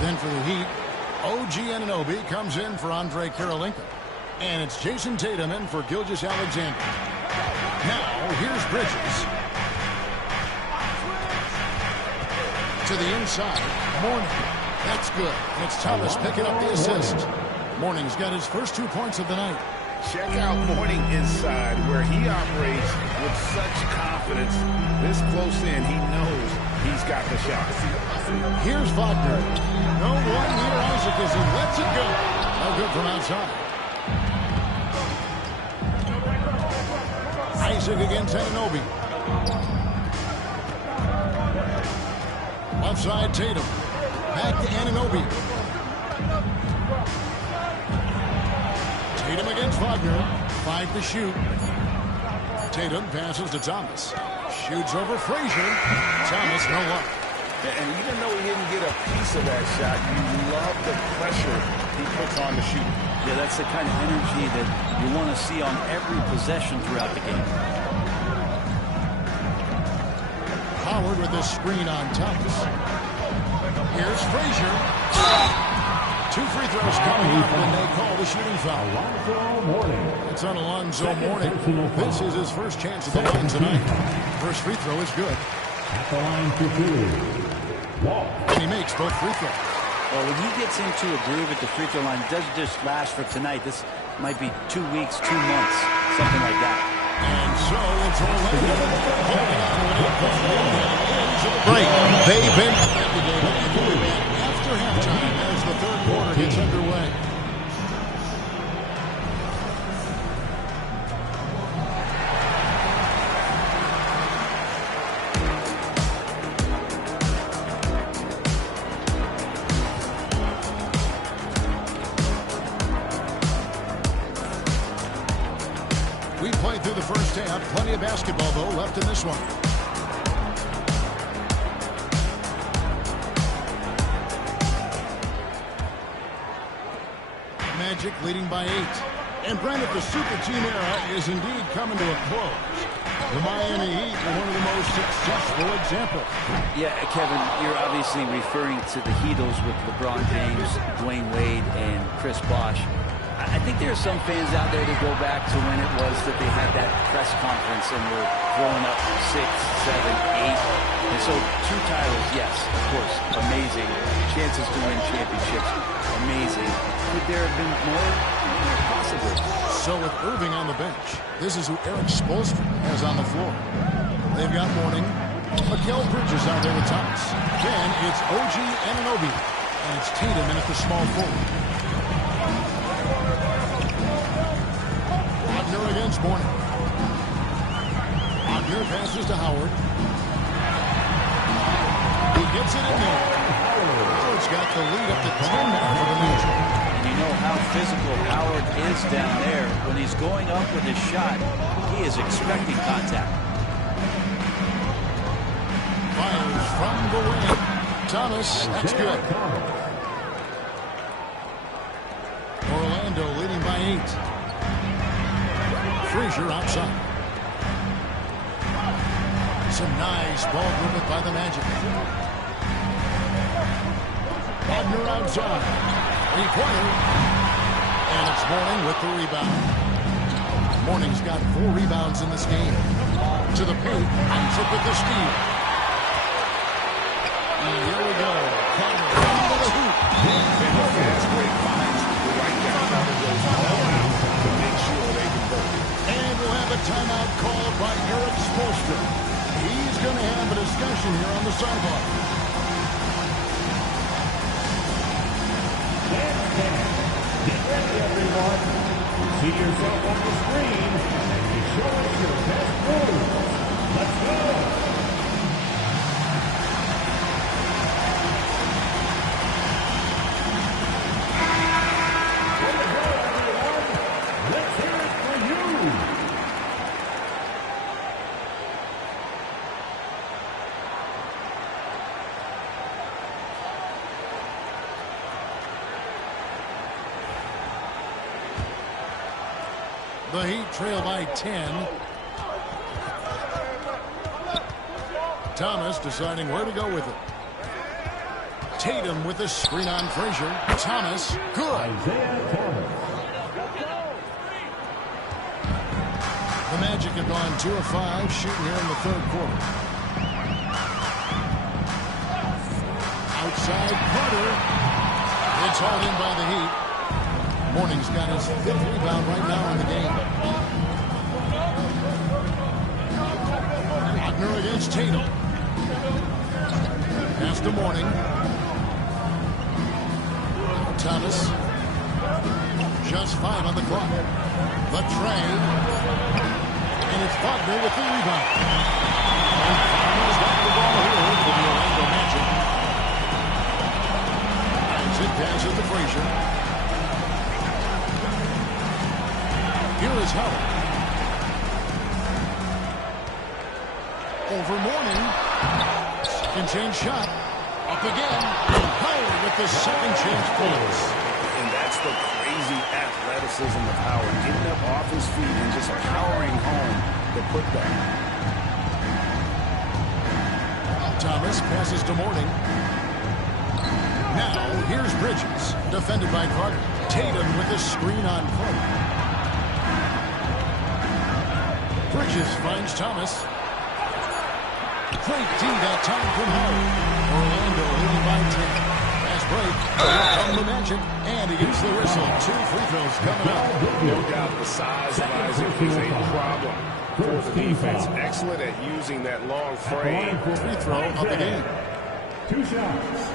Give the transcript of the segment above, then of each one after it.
Then for the Heat, OG Anunoby comes in for Andre Karolinka. And it's Jason Tatum in for Gilgeous-Alexander. Now, here's Bridges. To the inside. Mourning. That's good. And it's Thomas picking up the assist. Mourning's got his first 2 points of the night. Check out Mourning inside, where he operates with such confidence. This close in, he knows he's got the shot. Here's Wagner. No one near Isaac as he lets it go. No good from outside. Isaac against Anunoby. Left side, Tatum. Back to Anunoby. Tatum against Wagner. 5 to shoot. Tatum passes to Thomas. Shoots over Frazier. Thomas, no luck. And even though he didn't get a piece of that shot, you love the pressure he puts on the shooter. Yeah, that's the kind of energy that you want to see on every possession throughout the game. Howard with this screen on Thomas. Here's Frazier. 2 free throws coming up, and they call the shooting foul. It's on Alonzo Mourning. This is his first chance at the line tonight. First free throw is good. At the line for 2. And he makes both free throws. Well, when he gets into a groove at the free throw line, it doesn't just last for tonight. This might be 2 weeks, 2 months, something like that. And so it's Orlando holding on to an 8-point lead into the break. They've been after halftime as the third quarter gets underway. We played through the first half. Plenty of basketball, though, left in this one. Magic leading by 8. And Brandon, the super team era is indeed coming to a close. The Miami Heat are one of the most successful examples. Yeah, Kevin, you're obviously referring to the Heatles with LeBron James, Dwayne Wade, and Chris Bosh. I think there are some fans out there that go back to when it was that they had that press conference and were throwing up 6, 7, 8. And so 2 titles, yes, of course, amazing. Chances to win championships, amazing. Could there have been more? Possibly. So with Irving on the bench, this is who Eric Spoelstra has on the floor. They've got Mourning. Mikal Bridges out there with Thomas. Then it's OG Anunoby. And it's Tatum in at the small forward. Wagner against Mourning. Wagner passes to Howard. He gets it in there. Howard's got the lead up to 10 now for the Magic. And you know how physical Howard is down there. When he's going up with his shot, he is expecting contact. Fires from the wing. Thomas, that's good. Orlando leading by 8. Frazier outside. Some nice ball movement by the Magic. Wagner outside. 3-pointer. And it's Mourning with the rebound. Mourning's got 4 rebounds in this game. To the paint. Isaac with the steal. And here we go. Conner into the hoop. Fast break finds right down under those all-out to make sure they convert. And we'll have a timeout called by Eric Spoelstra. He's going to have a discussion here on the sideline. Get ready, everyone. You see yourself on the screen, and you show us your best moves. Let's go. The Heat trail by 10. Thomas deciding where to go with it. Tatum with a screen on Frazier. Thomas, good. Isaiah Thomas. The Magic have gone 2 of 5 shooting here in the third quarter. Outside Carter. It's hauled in by the Heat. Mourning's got his 5th rebound right now in the game. Wagner against Tatum. Pass to Mourning. Thomas. Just 5 on the clock. The tray. And it's Wagner with the rebound. And Wagner's got the ball here for the Orlando Magic. Isaac passes to Frazier. Here is Howard. Over Mourning. Second chance shot. Up again. And Howard with the second chance points. And that's the crazy athleticism of Howard. Getting up off his feet and just powering home the putback. Thomas passes to Mourning. Now, here's Bridges. Defended by Carter. Tatum with a screen on Carter. Bridges finds Thomas. Great D that time from Howard. Orlando leading by 10. Fast break. From the Magic. And he gets the whistle. 2 free throws coming up. No doubt the size of Isaac is a problem for the defense. Excellent at using that long frame. Free throw of the game. 2 shots.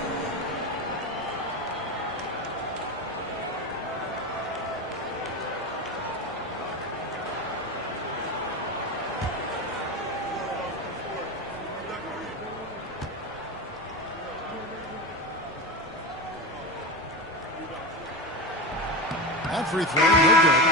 That free throw, no good.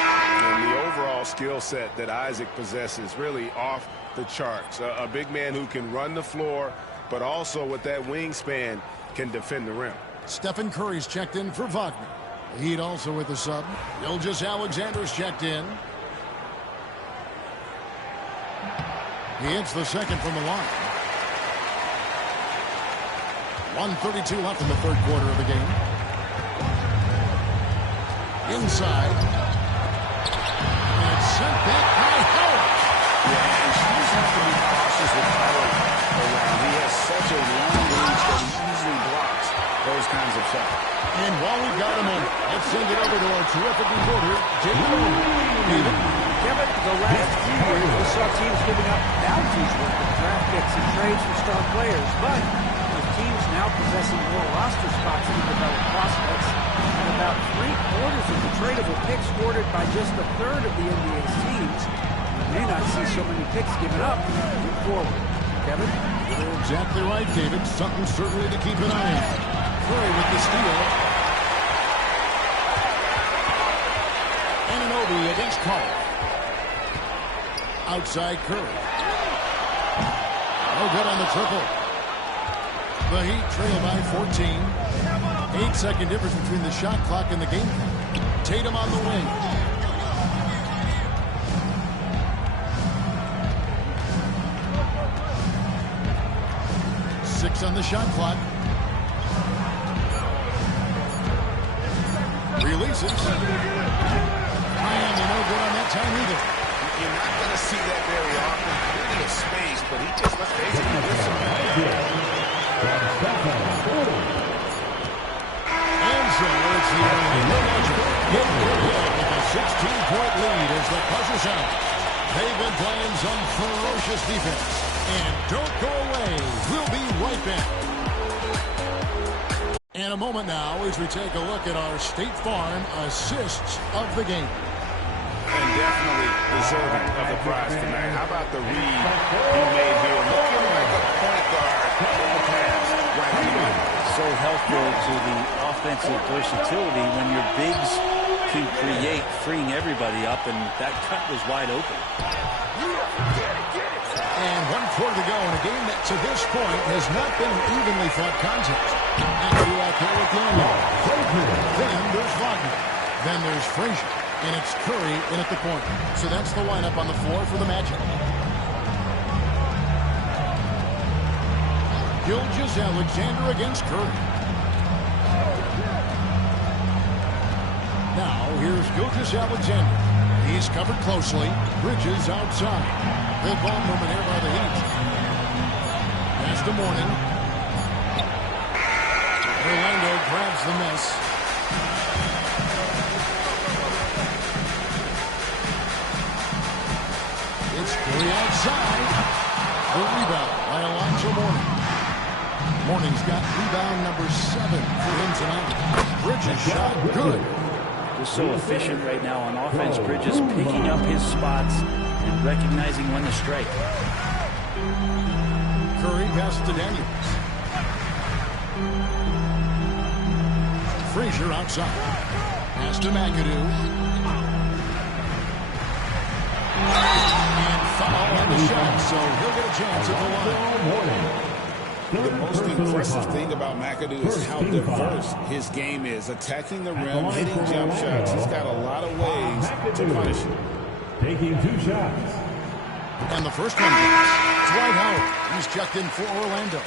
And the overall skill set that Isaac possesses really off the charts. A big man who can run the floor, but also with that wingspan can defend the rim. Stephen Curry's checked in for Wagner. The Heat also with the sub. Gilgeous Alexander's checked in. He hits the second from the line. 1:32 left in the third quarter of the game. Inside. And it's sent back by Howard. Yeah, and she's have to be cautious with Howard around. He has such a long reach that he easily blocks those kinds of shots. And while we've got a moment, let's send it over to our terrific reporter, David Owen. David? Kevin, the last few years, we saw teams giving up bounties with the draft picks and trades for star players. But with teams now possessing more roster spots than developed prospects, and about 3/4 of the tradable picks ordered by just a third of the NBA's teams, we may not see so many picks given up moving forward. Kevin? You're exactly right, David. Something certainly to keep an eye on. Curry with the steal. Anunoby against Carter. Outside Curry. No good on the triple. The Heat trail by 14. 8-second difference between the shot clock and the game clock. Tatum on the wing. Six on the shot clock. Releases. Miami no good on that time either. You're not going to see that very often. Plenty of space, but he just left basically with some And so it's the Orlando Magic getting with a 16-point lead as the buzzer's out. They've been playing some ferocious defense. And don't go away. We'll be right back. And a moment now as we take a look at our State Farm assists of the game. and definitely deserving of the prize tonight. How about the read he made here? Looking like a point guard in the pass right on the money. So helpful to the offensive versatility when your bigs can create, freeing everybody up, and that cut was wide open. And 1 quarter to go in a game that to this point has not been an evenly fought contest. After that here with Daniel. Then there's Wagner. Then there's Frazier. And it's Curry in at the corner. So that's the lineup on the floor for the Magic. Gilgeous Alexander against Curry. Now, here's Gilgeous Alexander. He's covered closely. Bridges outside. Good ball movement here by the Heat. Pass to Mourning. Orlando grabs the miss. It's Curry outside. The rebound by Elijah Mourning. Mourning's got rebound number 7 for him tonight. Bridges shot good. Just so efficient right now on offense. Bridges picking up his spots and recognizing when to strike. Curry passes to Daniels. Frazier outside. Pass to McAdoo. And foul on the shot, so he'll get a chance at the line. The most impressive thing about McAdoo is how diverse his game is. Attacking the rim, hitting jump shots. He's got a lot of ways to punish it. Taking 2 shots. And the first one goes. Dwight Howard. He's checked in for Orlando.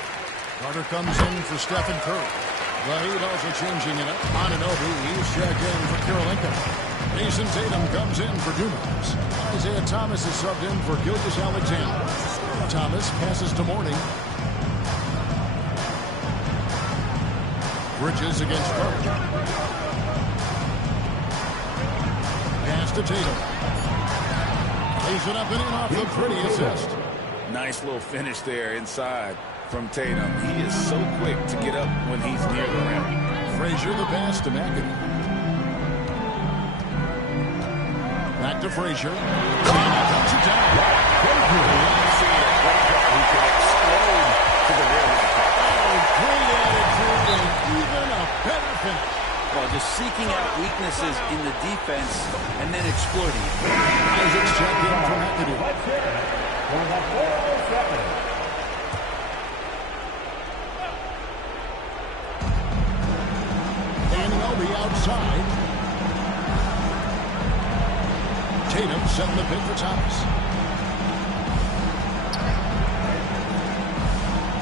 Carter comes in for Stephen Curry. The Heat also changing it up. Anunoby, he's checked in for Karolinko. Jason Tatum comes in for Dumas. Isaiah Thomas is subbed in for Gilgeous Alexander. Thomas passes to Mourning. Bridges against Carter. Pass to Tatum. Lays it up and in off the pretty assist. Nice little finish there inside from Tatum. He is so quick to get up when he's near the rim. Frazier the pass to McAdoo. Back to Frazier. And he comes it down. Who can explode to the rim. Great attitude and even a better finish. Well, just seeking out weaknesses in the defense and then exploiting it. Isaac's checked in for McAdoo. Let's hit it from the 407. Anunoby outside. Tatum setting the pin for Thomas.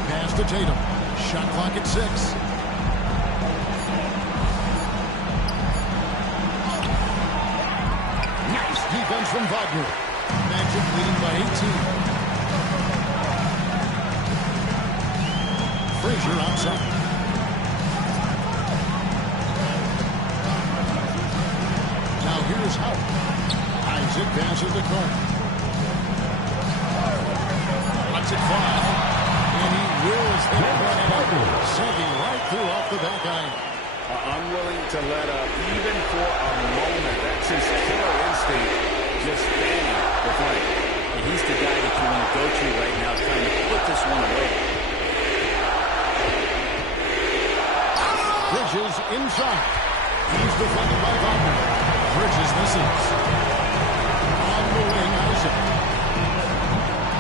Pass to Tatum. Shot clock at 6. Nice defense from Wagner. Magic leading by 18. Frazier outside. Now here's Howard. Isaac passes to Carter. Lets it fly. And he wills that one out. Sinking right through off the back iron. Unwilling to let up even for a moment. That's his killer instinct. Just fanning the flank. And he's the guy that you want to go to right now trying to put this one away. Bridges inside. He's defended by Wagner. Bridges misses. On the wing, Isaac.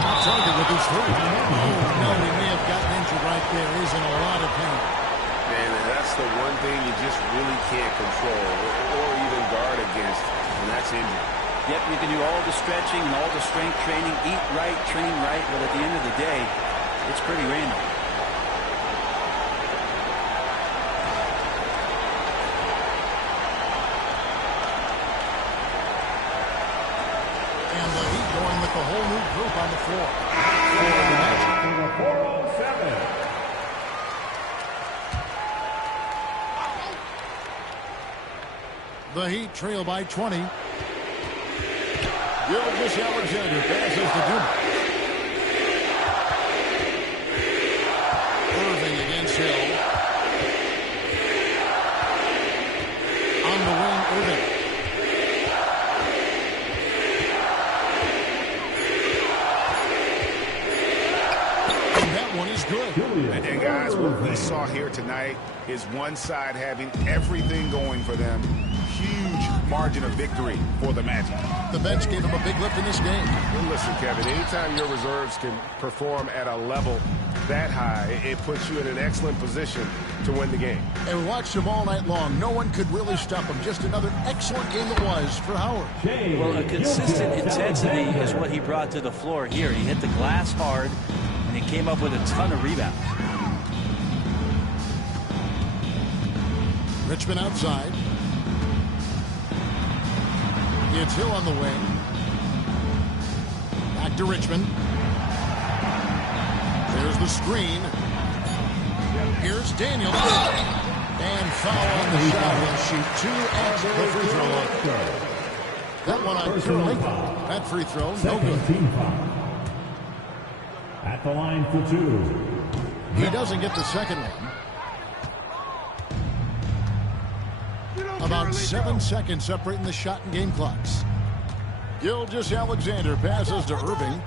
Off target with his 3. No, he may have gotten injured right there. He's in a lot of pain. Man, that's the one thing you just really can't control or even guard against, and that's injury. Yep, you can do all the stretching and all the strength training, eat right, train right, but at the end of the day, it's pretty random. And the Heat going with the whole new group on the floor. To the 407. The Heat trail by 20. Gilgeous Alexander passes to Dumas. Irving against Hill. On the wing, Irving. And that one is good. And guys, what we saw here tonight is one side having everything going for them. Huge margin of victory for the Magic. The bench gave him a big lift in this game. Well, listen, Kevin, anytime your reserves can perform at a level that high, it puts you in an excellent position to win the game. And we watched him all night long. No one could really stop him. Just another excellent game it was for Howard. Well, a consistent intensity is what he brought to the floor here. He hit the glass hard, and he came up with a ton of rebounds. Richmond outside. It's Hill on the wing. Back to Richmond. There's the screen. Here's Daniel. And foul on the shot. He'll shoot 2 at the free throw line. That one on Curley. That free throw, no good. At the line for 2. He doesn't get the second one. About 7 seconds separating the shot and game clocks. Gilgeous-Alexander passes to Irving.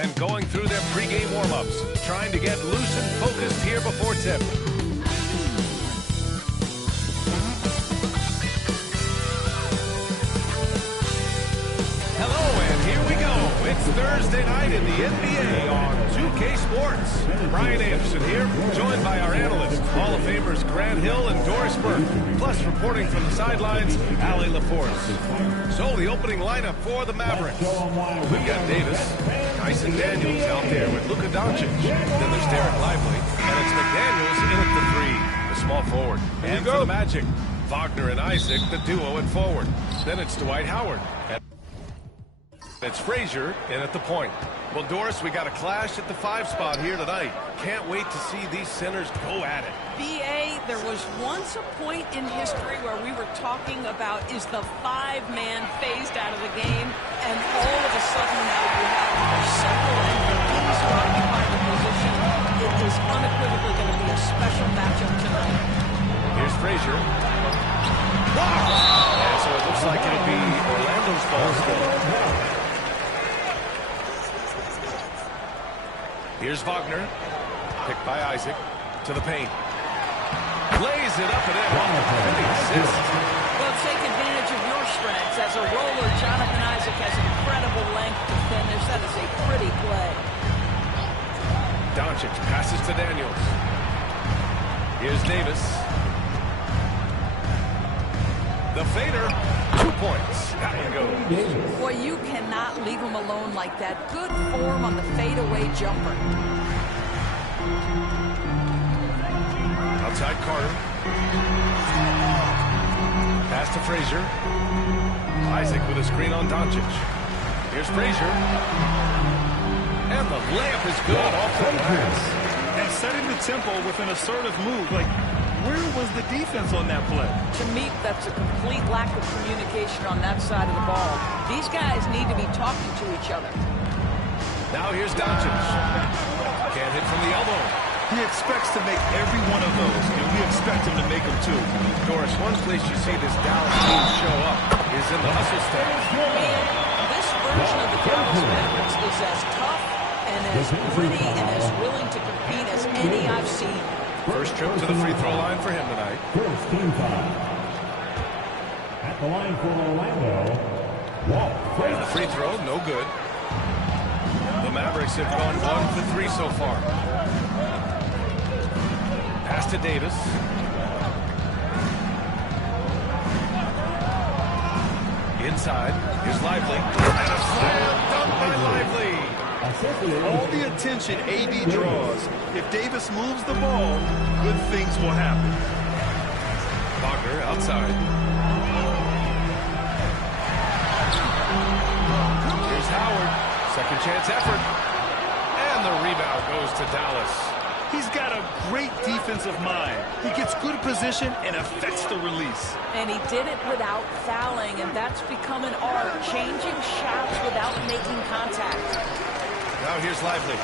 and going through their pregame warm-ups, trying to get loose and focused here before tip. Hello, and here we go. It's Thursday night in the NBA on 2K Sports. Brian Anderson here, joined by our analysts, Hall of Famers Grant Hill and Doris Burke, plus reporting from the sidelines, Allie LaForce. So the opening lineup for the Mavericks. We've got Davis, Dyson Daniels out there with Luka Doncic. Then there's Derek Lively, and it's McDaniels in at the 3, the small forward. And for the Magic, Wagner and Isaac, the duo at forward. Then it's Dwight Howard. It's Frazier in at the point. Well, Doris, we got a clash at the 5 spot here tonight. Can't wait to see these centers go at it. B.A., there was once a point in history where we were talking about, is the 5-man phased out of the game? And all of a sudden now you have a simple and these occupying the position. It is unequivocally going to be a special matchup tonight. Here's Frazier. And so it looks like it'll be Orlando's ball still. Here's Wagner, picked by Isaac, to the paint. Lays it up and in. Good assist. Well, take advantage of your strengths. As a roller, Jonathan Isaac has incredible length to finish. That is a pretty play. Doncic passes to Daniels. Here's Davis. The fader, 2 points. That one goes. Boy, you cannot leave him alone like that. Good form on the fadeaway jumper. Outside Carter. Pass to Frazier. Isaac with a screen on Doncic. Here's Frazier. And the layup is good off the glass. And setting the tempo with an assertive move. Like, where was the defense on that play? To me, that's a complete lack of communication on that side of the ball. These guys need to be talking to each other. Now here's Doncic. Can't hit from the elbow. He expects to make every one of those, and we expect him to make them too. Doris, one place you see this Dallas team show up is in the hustle stage. And this version of the Dallas Mavericks is as tough and as gritty and as willing to compete as any I've seen. First trip to the free throw line for him tonight. First team foul. At the line for Orlando, And the free throw, no good. The Mavericks have gone 1 for 3 so far. Pass to Davis. Inside, here's Lively. And a slam dunk by Lively. All the attention AD draws, if Davis moves the ball, good things will happen. Wagner outside. Here's Howard. Second chance effort. And the rebound goes to Dallas. He's got a great defensive mind. He gets good position and affects the release. And he did it without fouling, and that's become an art, changing shots without making contact. Now here's Lively.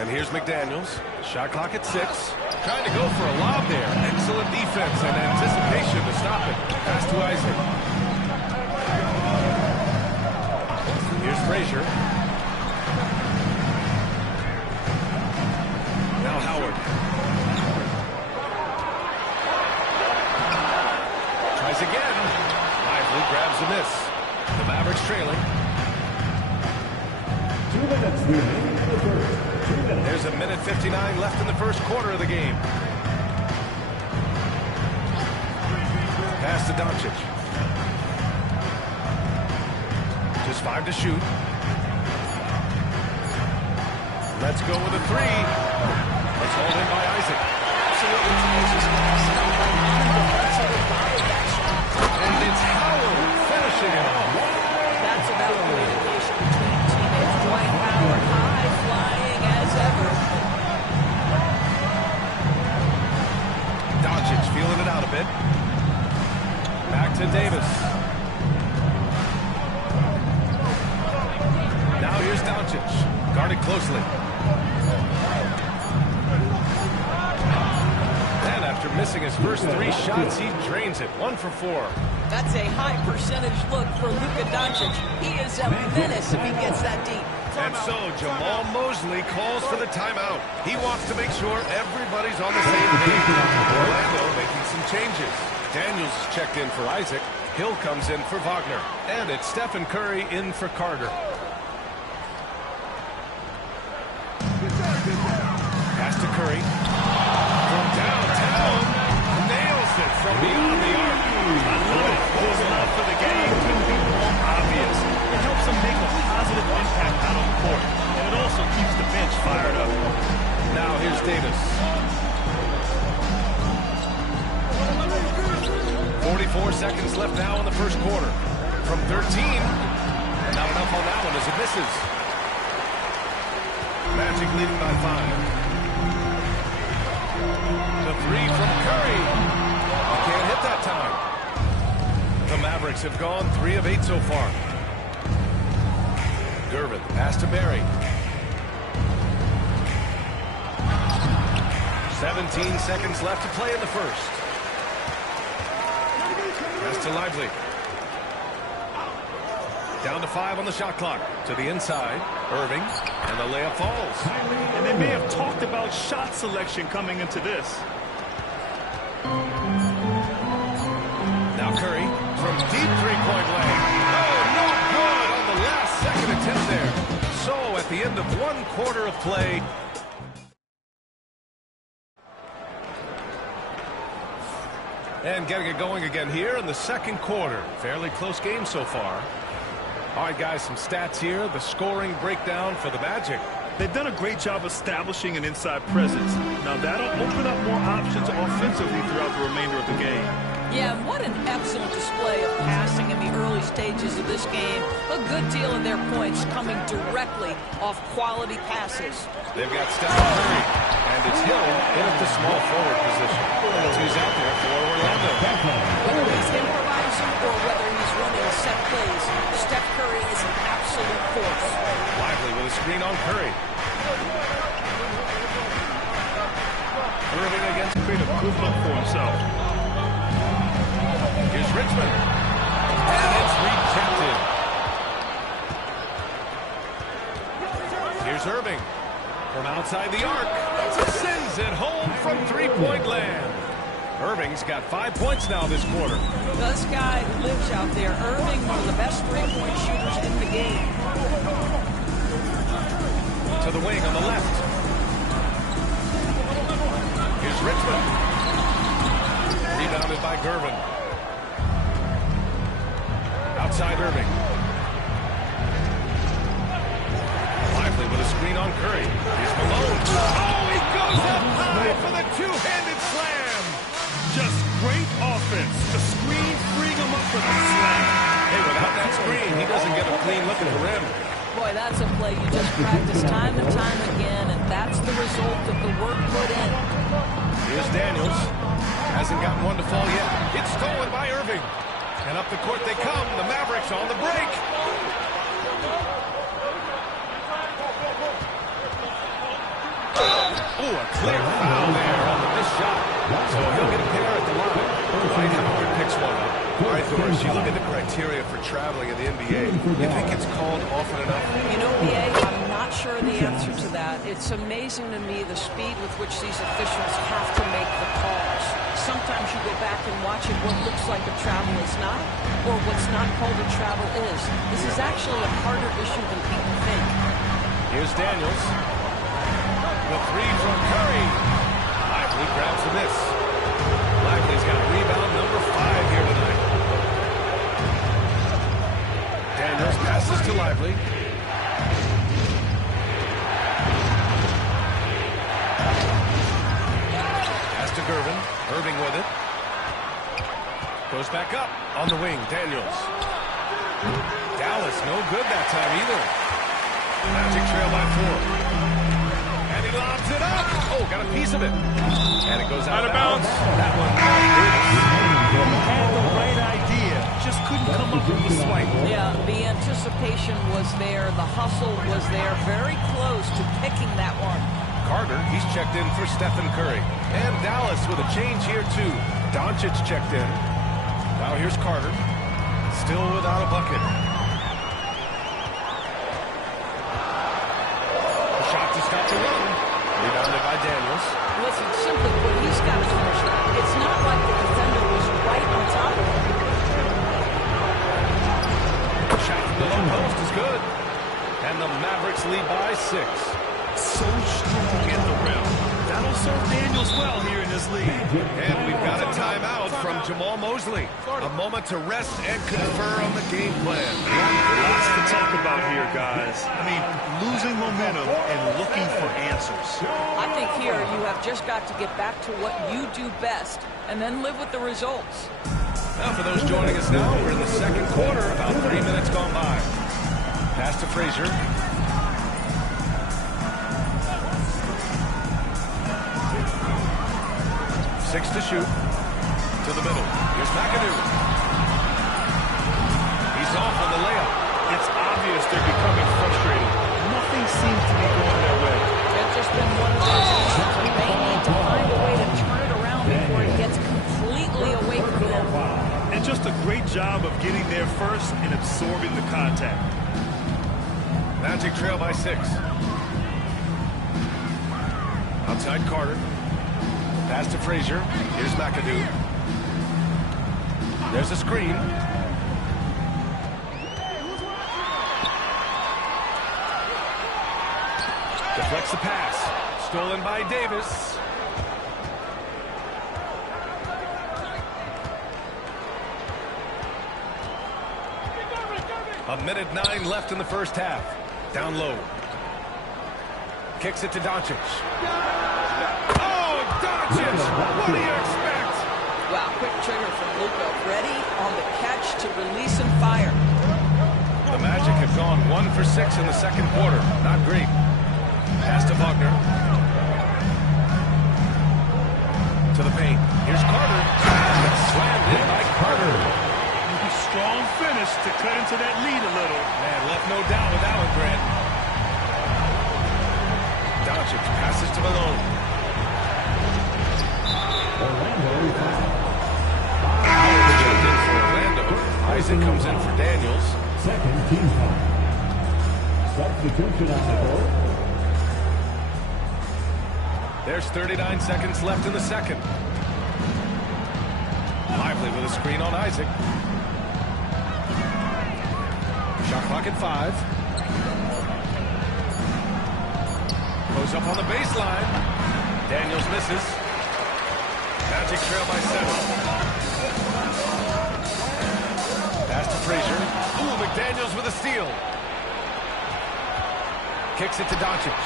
And here's McDaniels. Shot clock at 6. Trying to go for a lob there. Excellent defense and anticipation to stop it. Pass to Isaac. Here's Frazier. Now Howard. Tries again. Lively grabs the miss. The Mavericks trailing. 2 minutes remaining in the first. 2 minutes. There's a minute 59 left in the first quarter of the game. Pass to Doncic. Just 5 to shoot. Let's go with a 3. It's hauled in by Isaac. And it's Howard finishing it off. That's about communication between teammates. Dwight Howard high flying as ever. Doncic feeling it out a bit. Back to Davis. Now here's Doncic. Guarded closely. And a After missing his first 3 shots, he drains it. 1 for 4. That's a high percentage look for Luka Doncic. He is a menace if he gets that deep. And so Jamal Mosley calls for the timeout. He wants to make sure everybody's on the same page. Orlando making some changes. Daniels is checked in for Isaac. Hill comes in for Wagner. And it's Stephen Curry in for Carter. Pass to Curry. From downtown. Nails it from beyond the arc. I love it. His love for the game couldn't be more obvious. It helps him make a positive impact out on the court. And it also keeps the bench fired up. Now here's Davis. 44 seconds left now in the first quarter. From 13. Not enough on that one as it misses. Magic leading by 5. The 3 from Curry. He can't hit that time. The Mavericks have gone 3 of 8 so far. Gervin, pass to Barry. 17 seconds left to play in the first. Pass to Lively. Down to 5 on the shot clock. To the inside. Irving. And the layup falls. And they may have talked about shot selection coming into this. Now Curry from deep three-point lane. Oh, no good on the last second attempt there. So at the end of 1 quarter of play. And getting it going again here in the second quarter. Fairly close game so far. All right, guys, some stats here. The scoring breakdown for the Magic. They've done a great job establishing an inside presence. Now that'll open up more options offensively throughout the remainder of the game. Yeah, what an excellent display of passing in the early stages of this game. A good deal of their points coming directly off quality passes. They've got Stephen Curry, and it's Hill in at the small forward position. That's who's out there for Orlando. Whether he's improvising or whether he's running set plays, Steph Curry is an absolute force. Lively with a screen on Curry. Irving against Create a good look for himself. Here's Richmond. And it's rejected. Here's Irving. From outside the arc. Sends it home from three-point land. Irving's got 5 points now this quarter. This guy lives out there. Irving, one of the best three-point shooters in the game. To the wing on the left. Here's Richmond. Rebounded by Gervin. Outside Irving. Lively with a screen on Curry. Here's Malone. Oh, he goes up high for the two-handed slam. Just great offense. The screen freeing him up with a slam. Hey, without that screen, he doesn't get a clean look at the rim. Boy, that's a play you just practice time and time again, and that's the result of the work put in. Here's Daniels. Hasn't gotten one to fall yet. It's stolen by Irving. And up the court they come. The Mavericks on the break. Oh, a clear foul there on the missed shot. So he'll get a pair at the line. Dwight Howard picks one up. All right, Doris, you look at the criteria for traveling in the NBA. You think it's called often enough? You know, BA, I'm not sure the answer to that. It's amazing to me the speed with which these officials have to make the calls. Sometimes you go back and watch it, what looks like a travel is not, or what's not called a travel is. This is actually a harder issue than people think. Here's Daniels. The 3 from Curry. Lively grabs the miss. Lively's got rebound number 5 here tonight. Daniels passes to Lively. Pass to Gervin. Irving with it. Goes back up on the wing. Daniels. Dallas no good that time either. Magic trail by 4. And he lobs it up. Oh, got a piece of it. And it goes out of bounds. That one. Had the right idea, just couldn't come up with the swipe. Yeah, the anticipation was there. The hustle was there. Very close to picking that one. Carter. He's checked in for Stephen Curry. And Dallas with a change here, too. Doncic checked in. Now here's Carter. Still without a bucket. The shot to stop the run. Rebounded by Daniels. Listen, simply put, he's got to finish that. It's not like the defender was right on top of him. The shot from the low post is good. And the Mavericks lead by 6. So strong at the rim. That'll serve Daniels well here in this league. And we've got a timeout from Jamal Mosley. A moment to rest and confer on the game plan. Lots to talk about here, guys. I mean, losing momentum and looking for answers. I think here you have just got to get back to what you do best and then live with the results. Now for those joining us now, we're in the second quarter, about 3 minutes gone by. Pass to Frazier. 6 to shoot. To the middle. Here's McAdoo. He's off on the layup. It's obvious they're becoming frustrated. Nothing seems to be going their way. It's just been one of those games where they need to find a way to turn it around before it gets completely away from them. And just a great job of getting there first and absorbing the contact. Magic trail by 6. Outside Carter. Pass to Frazier. Here's McAdoo. There's a screen. Deflects the pass. Stolen by Davis. A minute 9 left in the first half. Down low. Kicks it to Doncic. Doncic, what do you expect? Wow, quick trigger from Luka. Ready on the catch to release and fire. The Magic have gone 1 for 6 in the second quarter. Not great. Pass to Wagner. To the paint. Here's Carter. Slammed in by Carter. Strong finish to cut into that lead a little. Man, left no doubt with that one, Grant. Doncic passes to Malone. Checked in for Orlando. Isaac comes in for Daniels. Second team foul. Substitution on the board. There's 39 seconds left in the second. Lively with a screen on Isaac. Shot clock at 5. Goes up on the baseline. Daniels misses. Magic trail by 7. Pass to Frazier. Ooh, McDaniels with a steal. Kicks it to Doncic.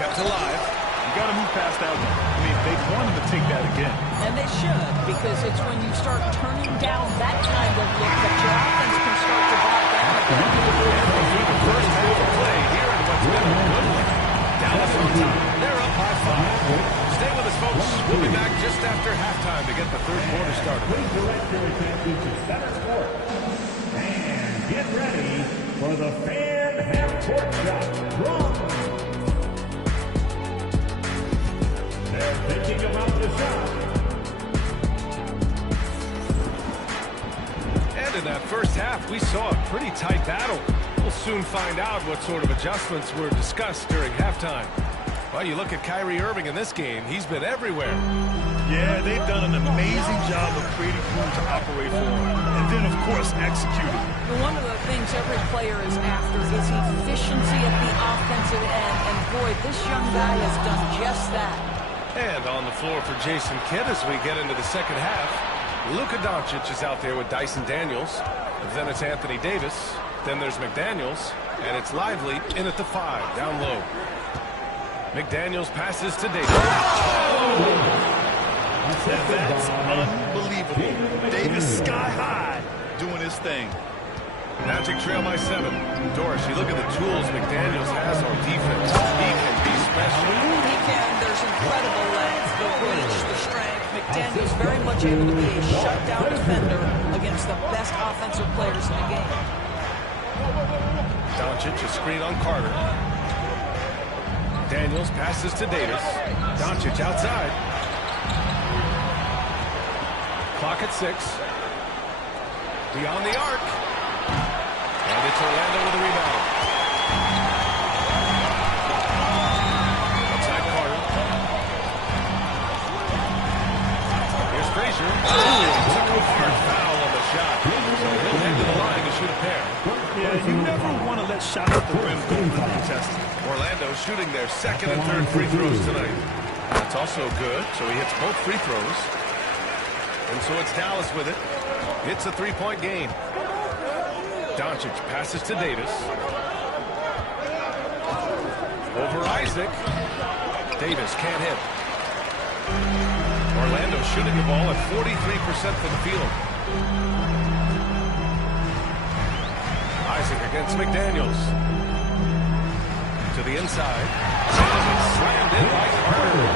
Kept alive. You got to move past that one. I mean, they wanted to take that again. And they should, because it's when you start turning down that kind of look that your offense can start to bog down again. And through the first half of play here in what's been a good one. Dallas on top. They're up by 5. Stay with us, folks. We'll be back just after halftime to get the third quarter started. Please direct your attention to center court. And get ready for the fan half-court shot. Wrong. They're thinking about the shot. And in that first half, we saw a pretty tight battle. We'll soon find out what sort of adjustments were discussed during halftime. Well, you look at Kyrie Irving in this game, he's been everywhere. Yeah, they've done an amazing job of creating room to operate for him. And then, of course, executing. One of the things every player is after is efficiency at the offensive end. And boy, this young guy has done just that. And on the floor for Jason Kidd as we get into the second half. Luka Doncic is out there with Dyson Daniels. Then it's Anthony Davis. Then there's McDaniels. And it's Lively in at the 5, down low. McDaniels passes to Davis. That's unbelievable. Davis sky high doing his thing. Magic trail by 7. Doris, you look at the tools McDaniels has on defense. He can be special. He can. There's incredible length, the reach, the strength. McDaniels very much able to be a shutdown defender against the best offensive players in the game. Doncic, a screen on Carter. McDaniels passes to Davis. Doncic outside. Clock at 6. Beyond the arc. And it's Orlando with the rebound. Outside Carter. Here's Frazier. Took a hard foul on the shot. So he'll head to the line to shoot a pair. Yeah, you never want to let shots at the rim go uncontested. Orlando shooting their second and third free throws tonight. That's also good, so he hits both free throws. And so it's Dallas with it. It's a three-point game. Doncic passes to Davis. Over Isaac. Davis can't hit. Orlando shooting the ball at 43% from the field. Isaac against McDaniels. To the inside. Slammed in by Carter.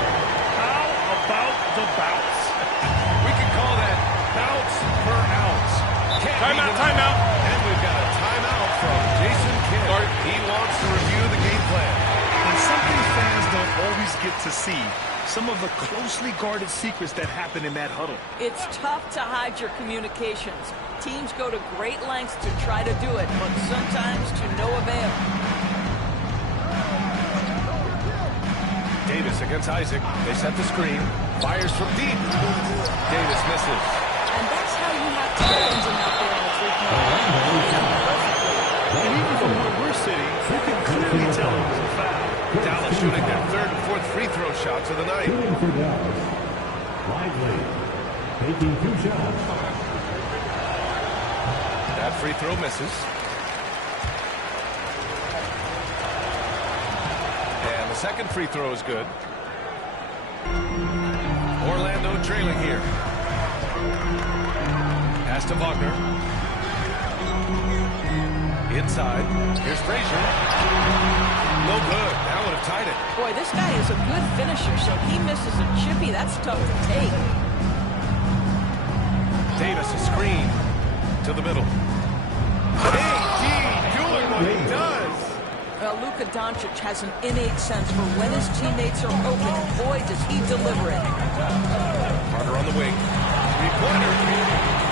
How about the bounce? We can call that bounce per ounce. Timeout. And we've got a timeout from Jason Kidd. He wants to review the game plan. And something fans don't always get to see. Some of the closely guarded secrets that happen in that huddle. It's tough to hide your communications. Teams go to great lengths to try to do it, but sometimes to no avail. Davis against Isaac. They set the screen. Fires from deep. Davis misses. And that's how you have to get engine out there on a three-point. And even from where we're sitting, you can clearly tell it was a foul. Dallas shooting their third and fourth free throw shots of the night. Shooting for Dallas. Lively. Taking 2 shots. That free throw misses. And the second free throw is good. Orlando trailing here. Pass to Wagner. Inside. Here's Frazier. No good. That would have tied it. Boy, this guy is a good finisher, so he misses a chippy. That's tough to take. Davis a screen to the middle. A.D. doing what he does. Luka Doncic has an innate sense for when his teammates are open. Boy, does he deliver it. Carter on the wing. Three-pointer.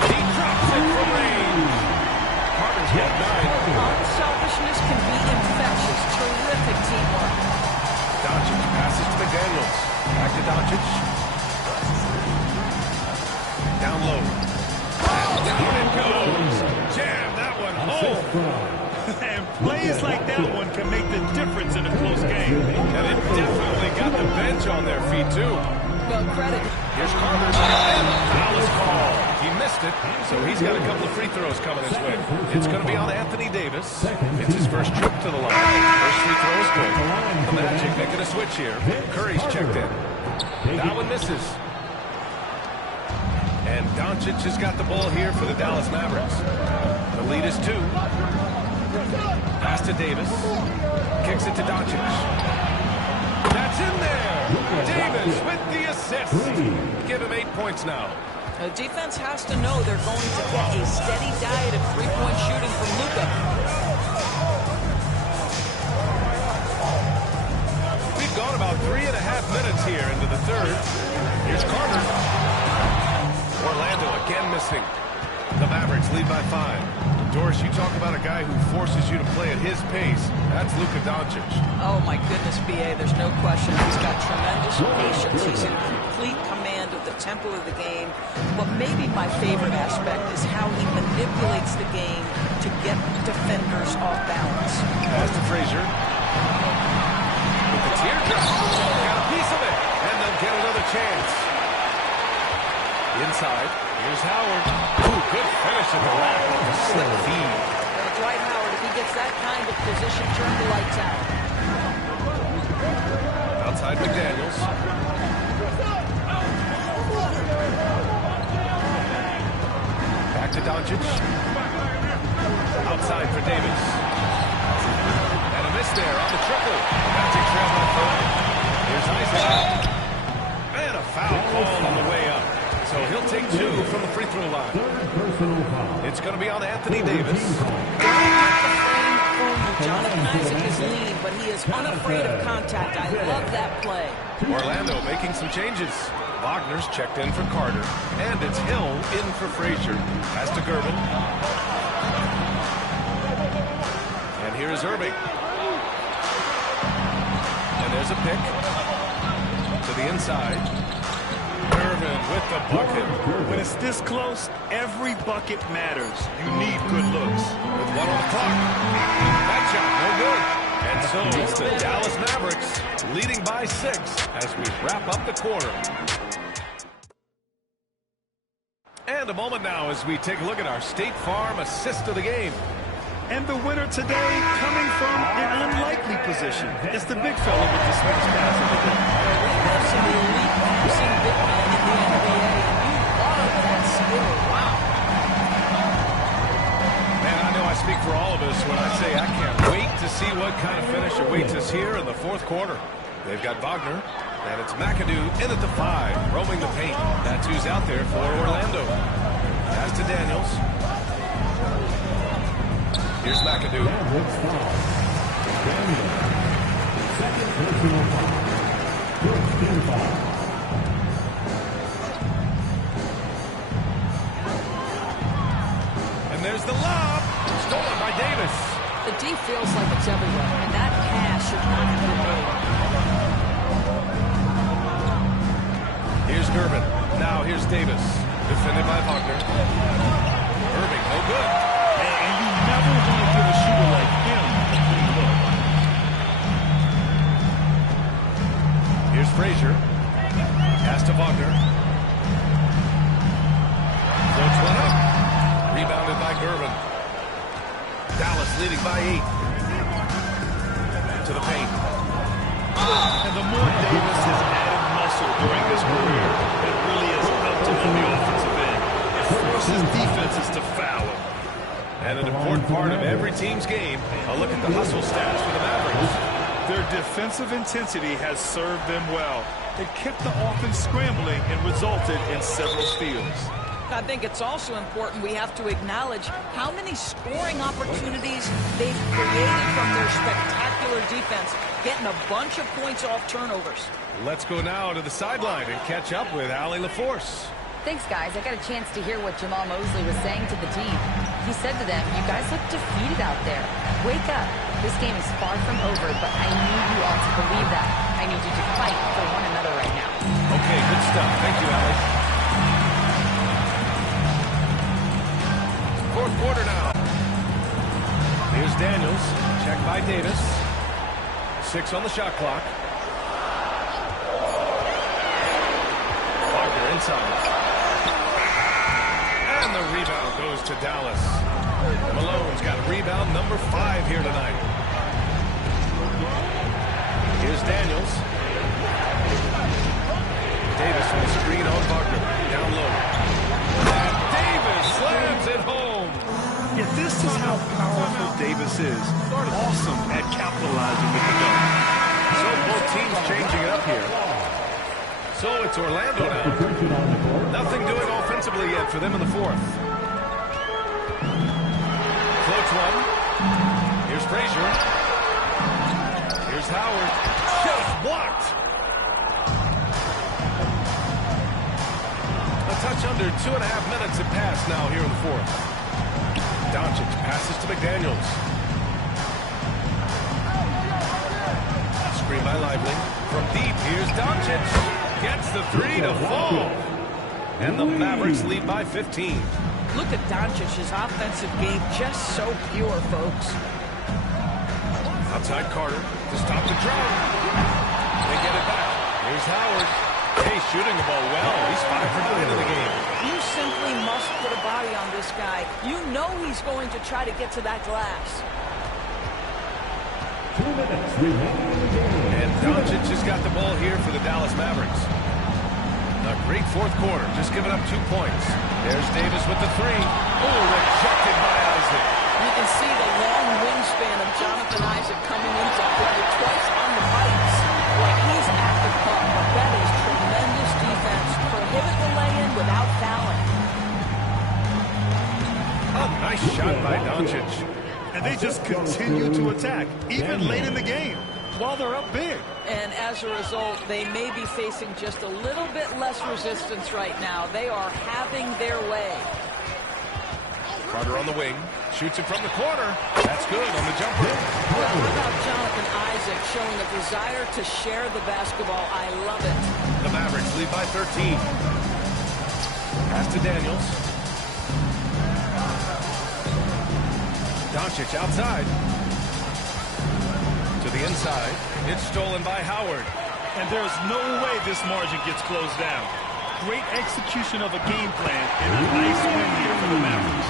He drops it from range. Carter's got 9. Unselfishness can be infectious. Terrific teamwork. Doncic passes to McDaniels. Back to Doncic. Down low. And down it goes. Jam that one home. And plays like that one can make the difference in a close game. And it definitely got the bench on their feet, too. Well, credit. Here's Carter. And the foul is called. He missed it, so he's got a couple of free throws coming his way. It's going to be on Anthony Davis. It's his first trip to the line. First free throw is good. The Magic making a switch here. Curry's checked in. That one misses. And Doncic has got the ball here for the Dallas Mavericks. The lead is 2. Pass to Davis. Kicks it to Doncic. That's in there. Davis with the assist. Give him 8 points now. The defense has to know they're going to get a steady diet of three-point shooting from Luka. We've gone about 3.5 minutes here into the third. Here's Carter. Orlando again missing. The Mavericks lead by 5. Doris, you talk about a guy who forces you to play at his pace. That's Luka Doncic. Oh, my goodness, B.A., there's no question. He's got tremendous patience. He's in complete command of the tempo of the game. But maybe my favorite aspect is how he manipulates the game to get defenders off balance. Pass to Frazier. With the teardrop. Got a piece of it. And they'll get another chance. Inside. Here's Howard. Ooh, good finish at the rack. A slick feed. Dwight Howard, if he gets that kind of position, turn the lights out. Outside McDaniels. Back to Doncic. Outside for Davis. And a miss there on the triple. Magic trail by 5. Here's Isaac. And a foul call on the way up. So he'll take 2 from the free throw line. It's going to be on Anthony Davis. Jonathan Isaac is lean, but he is unafraid of contact. I love that play. Orlando making some changes. Wagner's checked in for Carter, and it's Hill in for Frazier. Pass to Gervin. And here's Irving. And there's a pick to the inside. Irvin with the bucket. When it's this close, every bucket matters. You need good looks. With 1 on the clock. That shot, no good. And so it's the Dallas Mavericks leading by 6 as we wrap up the quarter. And a moment now as we take a look at our State Farm assist of the game. And the winner today coming from an unlikely position. It's the big fella with the smash pass of the day. We have some elite passing big men in the NBA, and you love that skill. Wow. Man, I know I speak for all of us when I say I can't wait to see what kind of finish awaits us here in the fourth quarter. They've got Wagner, and it's McAdoo in at the 5, roaming the paint. That's who's out there for Orlando. Pass to Daniels. Here's McAdoo. Second personal foul. First team foul. And there's the lob. Stolen by Davis. The D feels like it's everywhere, and that pass should not have been made. Here's Gervin. Now here's Davis. Defended by Wagner. Irving, no good. And you never want to give a shooter like him a clean look. Here's Frazier. Pass to Wagner. Floats one up. Rebounded by Gervin. Dallas leading by 8. To the paint. And the more Davis has added muscle during his career, it really has helped him on the offensive end. It forces defenses to foul him. And an important part of every team's game, a look at the hustle stats for the Mavericks. Their defensive intensity has served them well. It kept the offense scrambling and resulted in several steals. I think it's also important we have to acknowledge how many scoring opportunities they've created from their spectacular defense, getting a bunch of points off turnovers. Let's go now to the sideline and catch up with Allie LaForce. Thanks, guys. I got a chance to hear what Jamal Mosley was saying to the team. He said to them, "You guys look defeated out there. Wake up. This game is far from over, but I need you all to believe that. I need you to fight for one another right now." Okay, good stuff. Thank you, Allie. Fourth quarter now. Here's Daniels. Checked by Davis. 6 on the shot clock. Wagner inside. And the rebound goes to Dallas. Malone's got rebound number 5 here tonight. Here's Daniels. Davis with a screen on Wagner. Down low. And Davis slams it home. Yeah, this is how powerful Davis is. Awesome at capitalizing with the dunk. So both teams changing it up here. So it's Orlando now. Nothing doing offensively yet for them in the fourth. Floats one. Here's Frazier. Here's Howard. Just blocked. A touch under 2.5 minutes have passed now here in the fourth. Doncic passes to McDaniels. Screen by Lively. From deep, here's Doncic. Gets the 3 to fall. And the Mavericks lead by 15. Look at Doncic's offensive game, just so pure, folks. Outside Carter to stop the drum. They get it back. Here's Howard. Hey, shooting the ball well. He's 5 for 9 in the game. You simply must put a body on this guy. You know he's going to try to get to that glass. 2 minutes remaining in the game. And Doncic has got the ball here for the Dallas Mavericks. A great fourth quarter, just giving up 2 points. There's Davis with the 3. Oh, rejected by Isaac. You can see the long wingspan of Jonathan Isaac coming into play twice on the bites. Like he's at the cup, but that is tremendous defense. Prohibit the lay-in without fouling. A nice shot by Doncic. And they just continue to attack, even late in the game, while they're up big. And as a result, they may be facing just a little bit less resistance right now. They are having their way. Carter on the wing, shoots it from the corner. That's good on the jumper. Well, how about Jonathan Isaac showing a desire to share the basketball? I love it. The Mavericks lead by 13. Pass to Daniels. Doncic outside. To the inside. It's stolen by Howard. And there's no way this margin gets closed down. Great execution of a game plan and a nice win here for the Mavericks.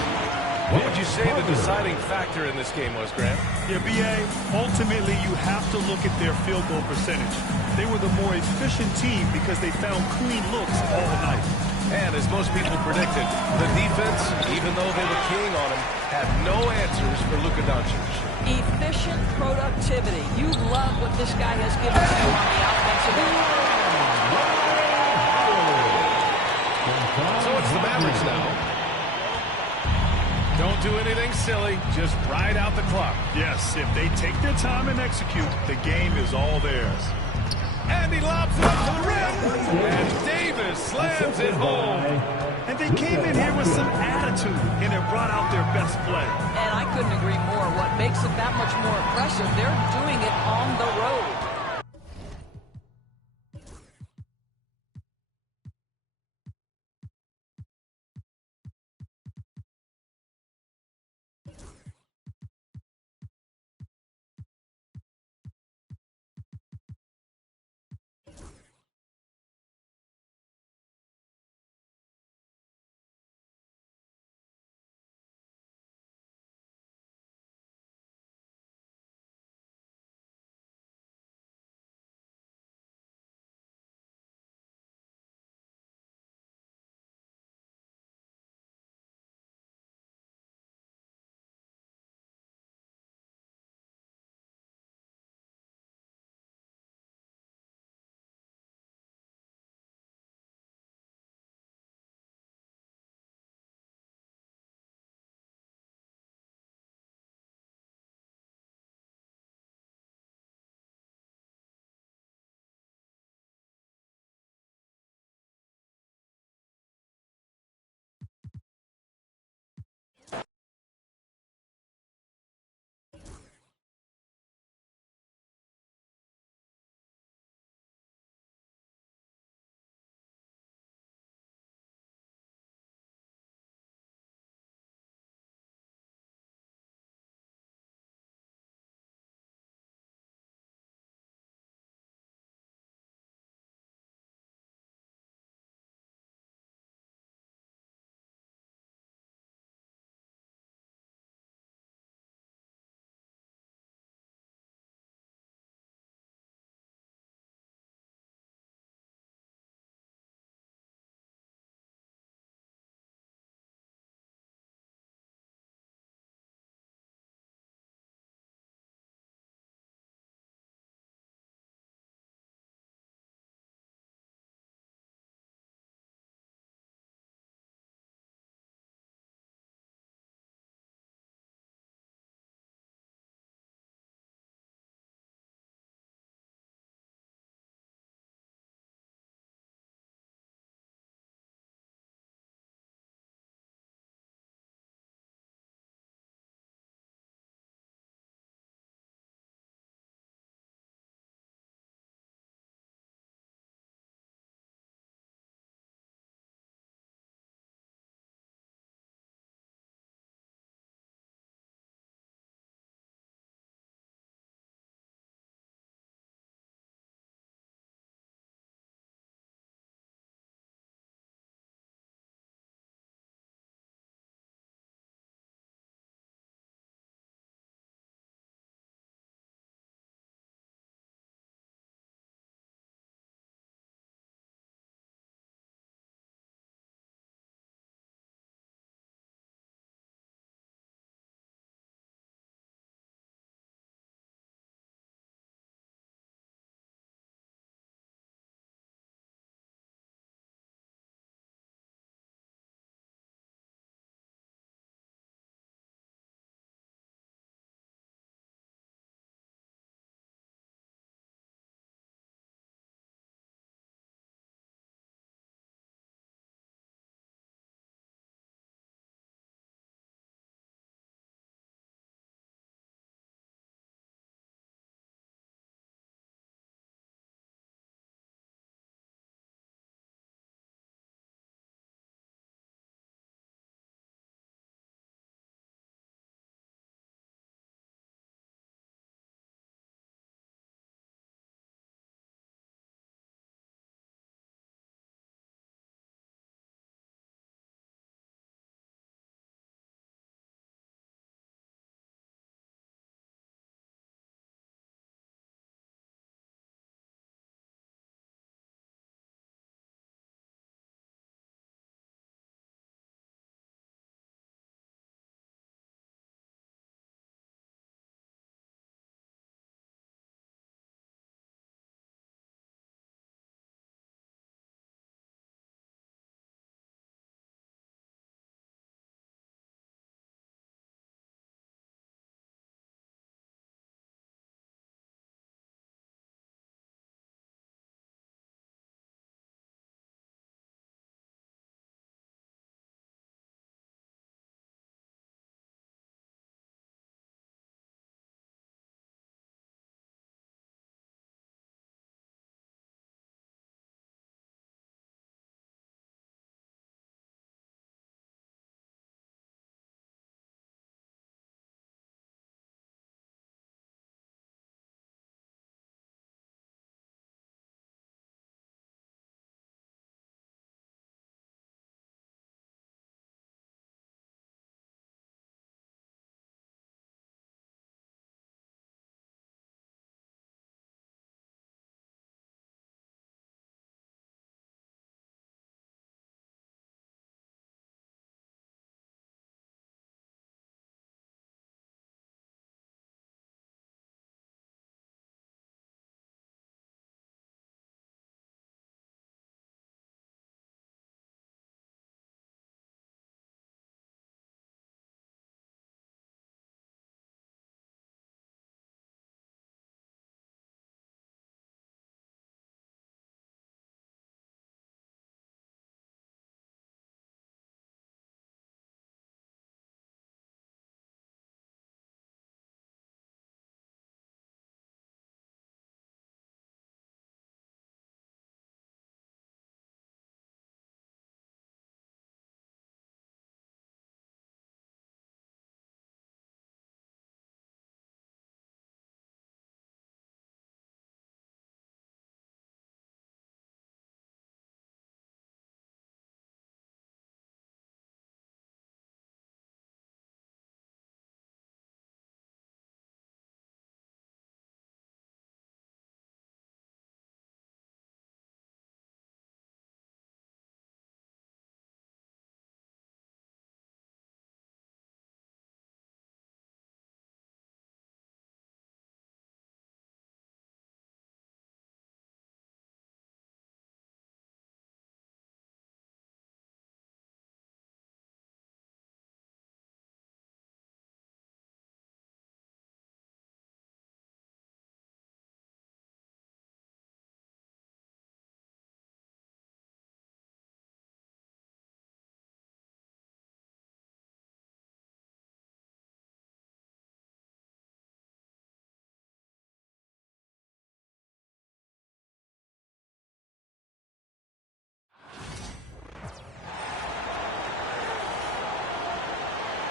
What would you say the deciding factor in this game was, Grant? Yeah, B.A., ultimately you have to look at their field goal percentage. They were the more efficient team because they found clean looks all night. And as most people predicted, the defense, even though they were keying on him, had no answers for Luka Doncic. Efficient productivity. You love what this guy has given to you on the offensive end. So it's the Mavericks now. Don't do anything silly. Just ride out the clock. Yes, if they take their time and execute, the game is all theirs. And he lobs it up to the rim. And Davis slams it home. And they came in here with some attitude, and it brought out their best play. And I couldn't agree more. What makes it that much more impressive, they're doing it on the road.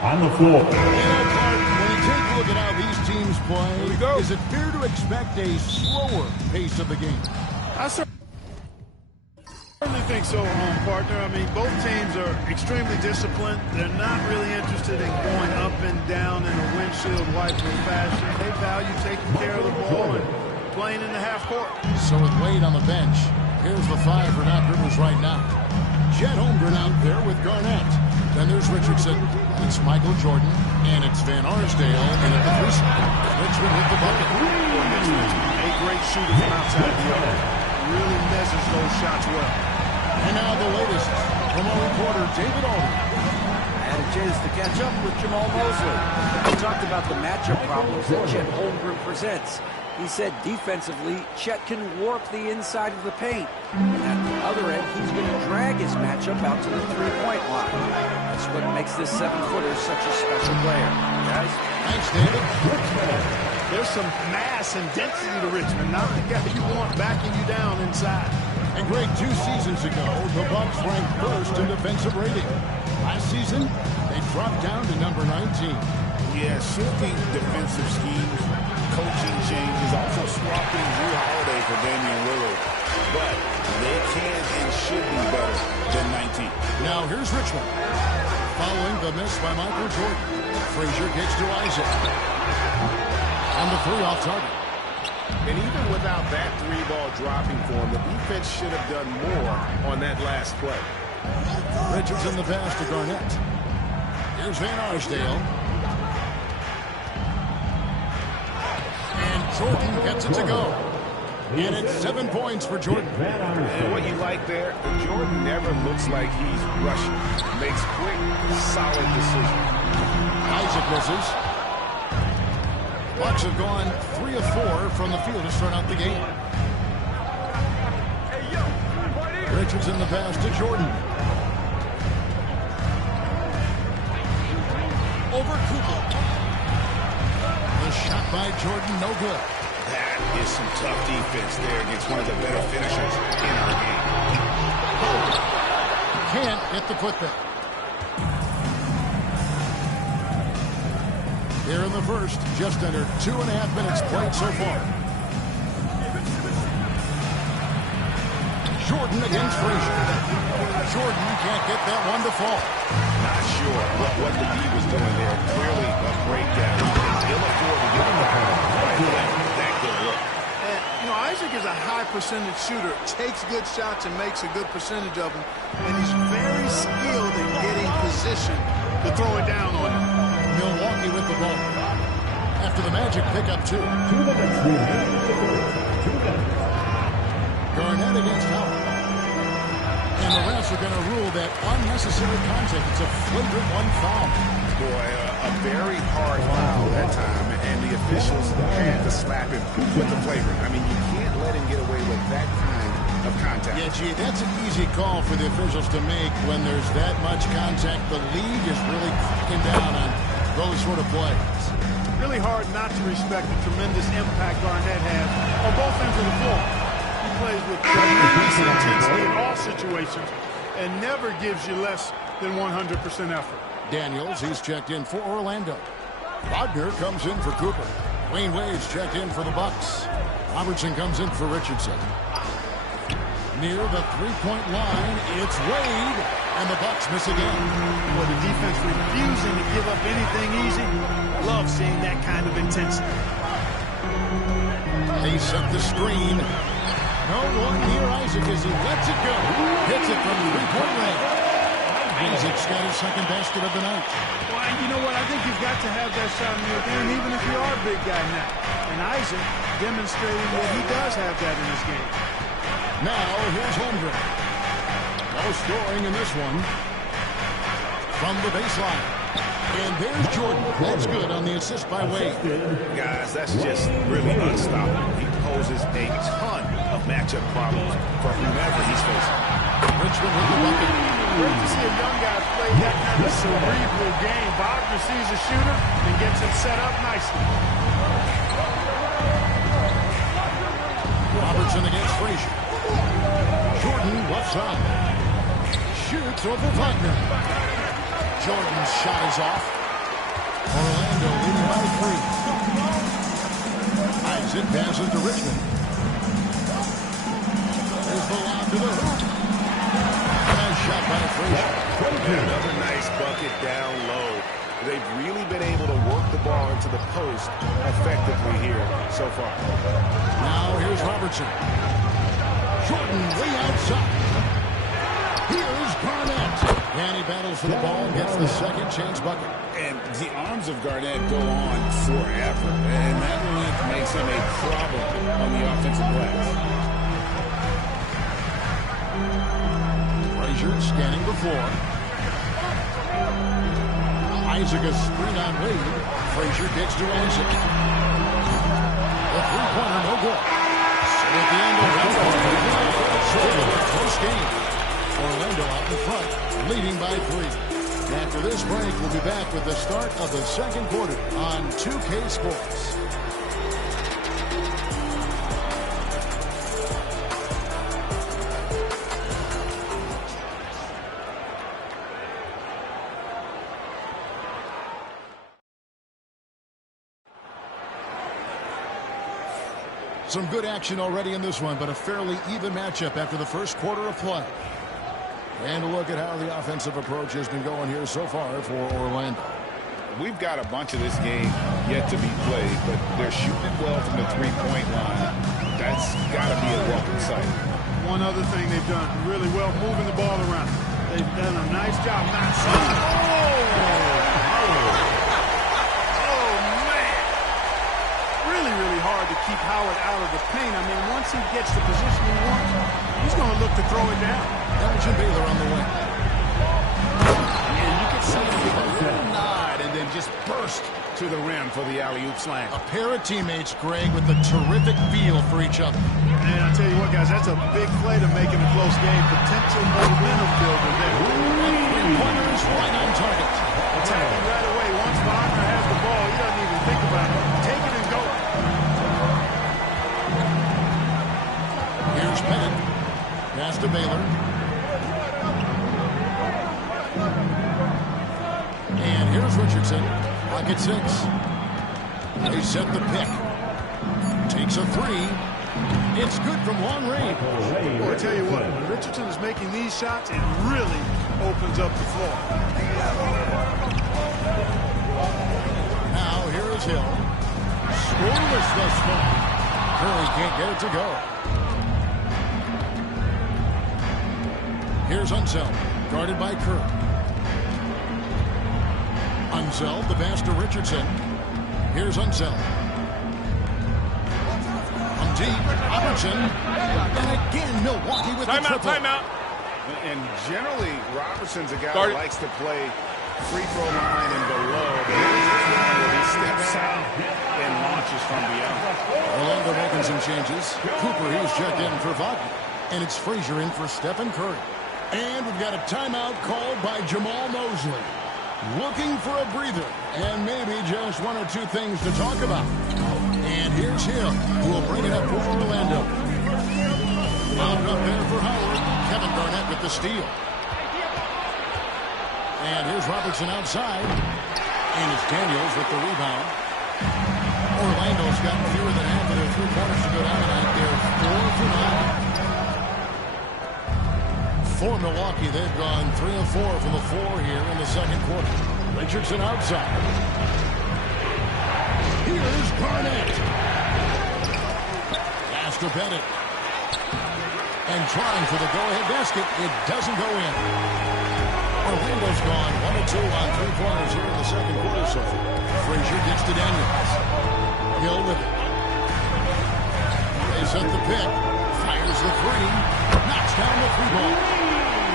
On the floor. When you take a look at how these teams play, is it fair to expect a slower pace of the game? I certainly think so, partner. I mean, both teams are extremely disciplined. They're not really interested in going up and down in a windshield wiper fashion. They value taking care of the ball and playing in the half court. So with Wade on the bench, here's the five for Doc Rivers right now. Chet Holmgren out there with Garnett. Then there's Richardson. It's Michael Jordan. And it's Van Arsdale in at the three spot. Richmond with the bucket. A great shooter from outside the arc. Really measures those shots well. And now the latest from our reporter, David Aldridge. I had a chance to catch up with Jamal Mosley. He talked about the matchup problems that Chet Holmgren presents. He said defensively, Chet can warp the inside of the paint. And at the other end, he's going to drag his matchup out to the three-point line. That's what makes this 7-footer such a special player. Guys? Thanks, David. There's some mass and density to Richmond. Not the guy you want backing you down inside. And Greg, 2 seasons ago, the Bucks ranked first in defensive rating. Last season, they dropped down to number 19. Yeah, shifting defensive schemes, coaching changes, also swapping Drew Holiday for Damian Lillard. But they can and should be better than 19. Now here's Richmond. Following the miss by Michael Jordan. Frazier gets to Isaac. And the 3 off target. And even without that 3-ball dropping for him, the defense should have done more on that last play. Richardson the pass to Garnett. Here's Van Arsdale. And Jordan gets it to go. And it's 7 points for Jordan. And what you like there, Jordan never looks like he's rushing. Makes quick, solid decisions. Isaac misses. Bucks have gone 3 of 4 from the field to start out the game. Richardson the pass to Jordan. Over Cooper. The shot by Jordan, no good. That is some tough defense there against one of the better finishers in our game. Can't get the putback. Here in the first, just under 2.5 minutes played so far. Jordan against Frazier. Jordan can't get that one to fall. Not sure what the D was doing there. Clearly a breakdown. It's ill-afford to give him the ball. That good look. And, you know, Isaac is a high percentage shooter. Takes good shots and makes a good percentage of them. And he's very skilled in getting position to throw it down on him. Milwaukee with the ball. After the Magic pick up 2. 2 minutes remaining. 2 minutes. Garnett against Howard. And the refs are going to rule that unnecessary contact. It's a flagrant 1 foul. Boy, a very hard foul that time, and the officials had to slap him with the flagrant. I mean, you can't let him get away with that kind of contact. Yeah, gee, that's an easy call for the officials to make when there's that much contact. The league is really cracking down on those sort of plays. Really hard not to respect the tremendous impact Garnett has on both ends of the floor. He plays with tremendous intensity in all situations and never gives you less than 100% effort. Daniels, he's checked in for Orlando. Wagner comes in for Cooper. Wayne Wade's checked in for the Bucks. Robertson comes in for Richardson. Near the 3-point line, it's Wade, and the Bucks miss again. Well, the defense refusing to give up anything easy. Love seeing that kind of intensity. They set the screen. No one near Isaac as he lets it go. Hits it from 3-point range. Isaac's got his second basket of the night. Well, you know what? I think you've got to have that shot in your game, even if you are a big guy now. And Isaac demonstrating that he does have that in his game. Now, here's Holmgren. No scoring in this one. From the baseline. And there's Jordan. That's good on the assist by Wade. Guys, that's just really unstoppable. He poses a ton of matchup problems for whomever he's facing. Richmond with the bucket. Great to see a young guy play that kind of cerebral game. Wagner sees a shooter and gets it set up nicely. Robertson against Frazier. Jordan left side. Shoots over Wagner. Jordan's shot is off. Orlando leading by 3. Isaac passes to Richmond. There's the lob to the hoop. Nice shot by Frazier. Another nice bucket down low. They've really been able to work the ball into the post effectively here so far. Now here's Robertson. Jordan way outside. Here's Garnett. And he battles for the ball and gets the second chance bucket. And the arms of Garnett go on forever. And that length makes him a problem on the offensive glass. Frazier scanning the floor. Isaac a screen on Wade. Frazier gets to Isaac. The three-pointer, no good. So at the end of the close game. Orlando out in front, leading by 3. After this break, we'll be back with the start of the second quarter on 2K Sports. Some good action already in this one, but a fairly even matchup after the first quarter of play. And a look at how the offensive approach has been going here so far for Orlando. We've got a bunch of this game yet to be played, but they're shooting it well from the three-point line. That's got to be a welcome sight. One other thing they've done really well, moving the ball around. They've done a nice job not shooting. Oh, man. Really hard to keep Howard out of the paint. I mean, once he gets the position he wants, he's going to look to throw it down. Elgin Baylor on the wing. And you can see him give a little nod and then just burst to the rim for the alley-oop slam. A pair of teammates, Greg, with a terrific feel for each other. And I'll tell you what, guys, that's a big play to make in a close game. Potential momentum builder there. Three-pointers right on target. Attacking right away. Once Wagner has the ball, he doesn't even think about it. Take it and go. Here's Pettit. Pass to Baylor. And here's Richardson. Pocket 6. They set the pick. Takes a 3. It's good from long range. Well, I tell you what, when Richardson is making these shots, it really opens up the floor. Now here is Hill. Scoreless thus far. Curry can't get it to go. Here's Unseld, guarded by Kerr. Unseld, the pass to Richardson. Here's Unseld. From deep, Robertson. And again, Milwaukee with the triple. Timeout. And generally, Robertson's a guy who likes to play free throw line and below. But here's a try where he steps out and launches from beyond. Orlando making some changes. Cooper, he's checked in for Wagner. And it's Frazier in for Stephen Curry. And we've got a timeout called by Jamal Mosley. Looking for a breather and maybe just one or two things to talk about. And here's Hill, who will bring it up for Orlando. Out up there for Howard. Kevin Garnett with the steal. And here's Robertson outside. And it's Daniels with the rebound. Orlando's got fewer than half of their three-pointers to go down tonight. They're 4 for 9. For Milwaukee, they've gone 3 of 4 from the floor here in the second quarter. Richardson outside. Here's Garnett. Pass to Pettit. And trying for the go-ahead basket. It doesn't go in. Orlando's gone 1 of 2 on three-pointers here in the second quarter so far. Frazier gets to Daniels. Hill with it. They set the pick. Fires the 3. Knocks down the 3-ball.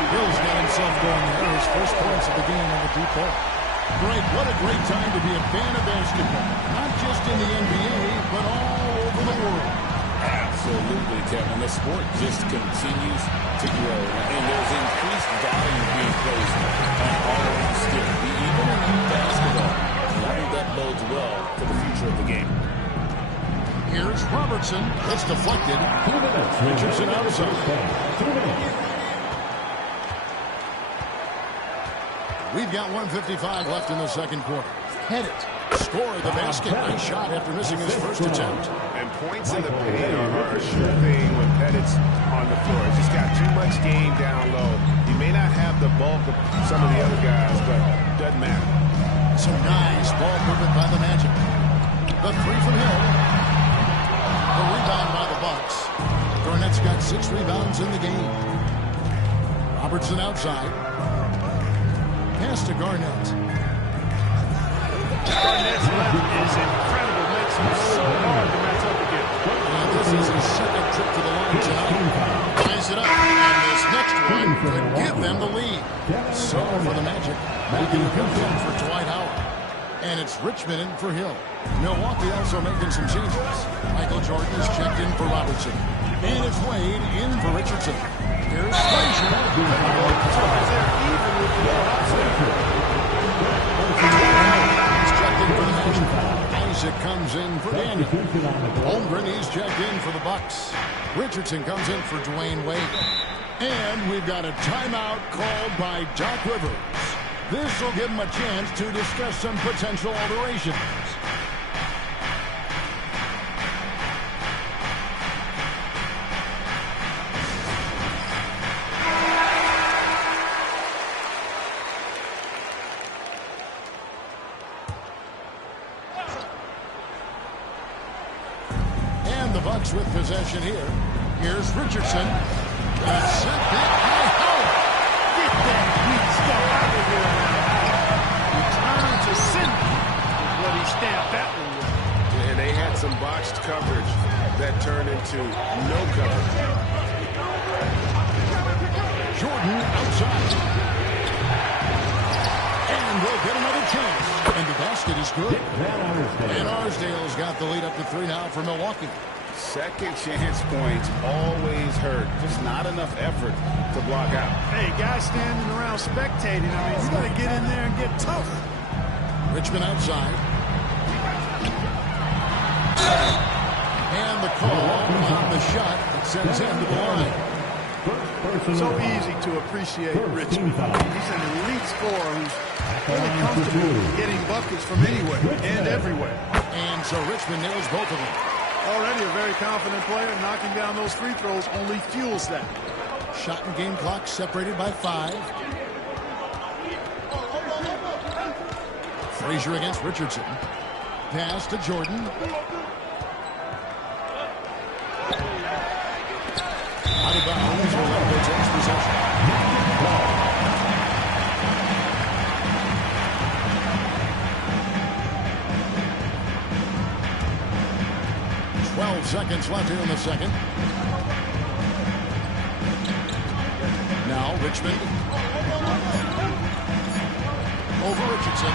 Hill's got himself going there. His first points of the game on the deep ball. Greg, what a great time to be a fan of basketball. Not just in the NBA, but all over the world. Absolutely, Kevin. The sport just continues to grow. And there's increased value being placed on all-around skill. Even in youth basketball. And I think that bodes well for the future of the game. Here's Robertson. It's deflected. Richardson outside. We've got 1:55 left in the second quarter. Pettit scored the basket. Nice shot after missing his first attempt. And points in the paint are a sure thing when Pettit's on the floor. He's just got too much game down low. He may not have the bulk of some of the other guys, but doesn't matter. Some nice ball movement by the Magic. The three from Hill. The rebound by the Bucks. Garnett's got 6 rebounds in the game. Robertson outside. Pass to Garnett. Garnett's left is incredible. Makes him so hard to match up against. And this is his second trip to the line tonight. Ties it up. And this next one could give them the lead. So for the Magic, making a good in for Dwight Howard. And it's Richmond in for Hill. Milwaukee also making some changes. Michael Jordan is checked in for Robertson. And it's Wade in for Richardson. Here's Frazier. He's checked in for the Magic. Isaac comes in for Daniel. Holmgren, he's checked in for the Bucks. Richardson comes in for Dwayne Wade. And we've got a timeout called by Doc Rivers. This will give him a chance to discuss some potential alterations. And the Bucks with possession here. Here's Richardson. Sent back by Howard. Get that weak stuff out of here now. Return to sender is what he stamped that one with. And they had some botched coverage that turned into no coverage. Jordan outside. And we'll get another chance. And the basket is good. And Arsdale's got the lead up to 3 now for Milwaukee. Second chance points always hurt. Just not enough effort to block out. Hey, guys standing around spectating. I mean, you got to get in there and get tough. Richmond outside. And the call on the shot that sends him to the line. So easy to appreciate Richmond. He's an elite scorer who's really comfortable getting buckets from anywhere and everywhere. And so Richmond nails both of them. Already a very confident player. Knocking down those free throws only fuels that. Shot and game clock separated by 5. Frazier against Richardson. Pass to Jordan. Out of bounds. Orlando takes possession. 12 seconds left here in the second. Now Richmond over Richardson.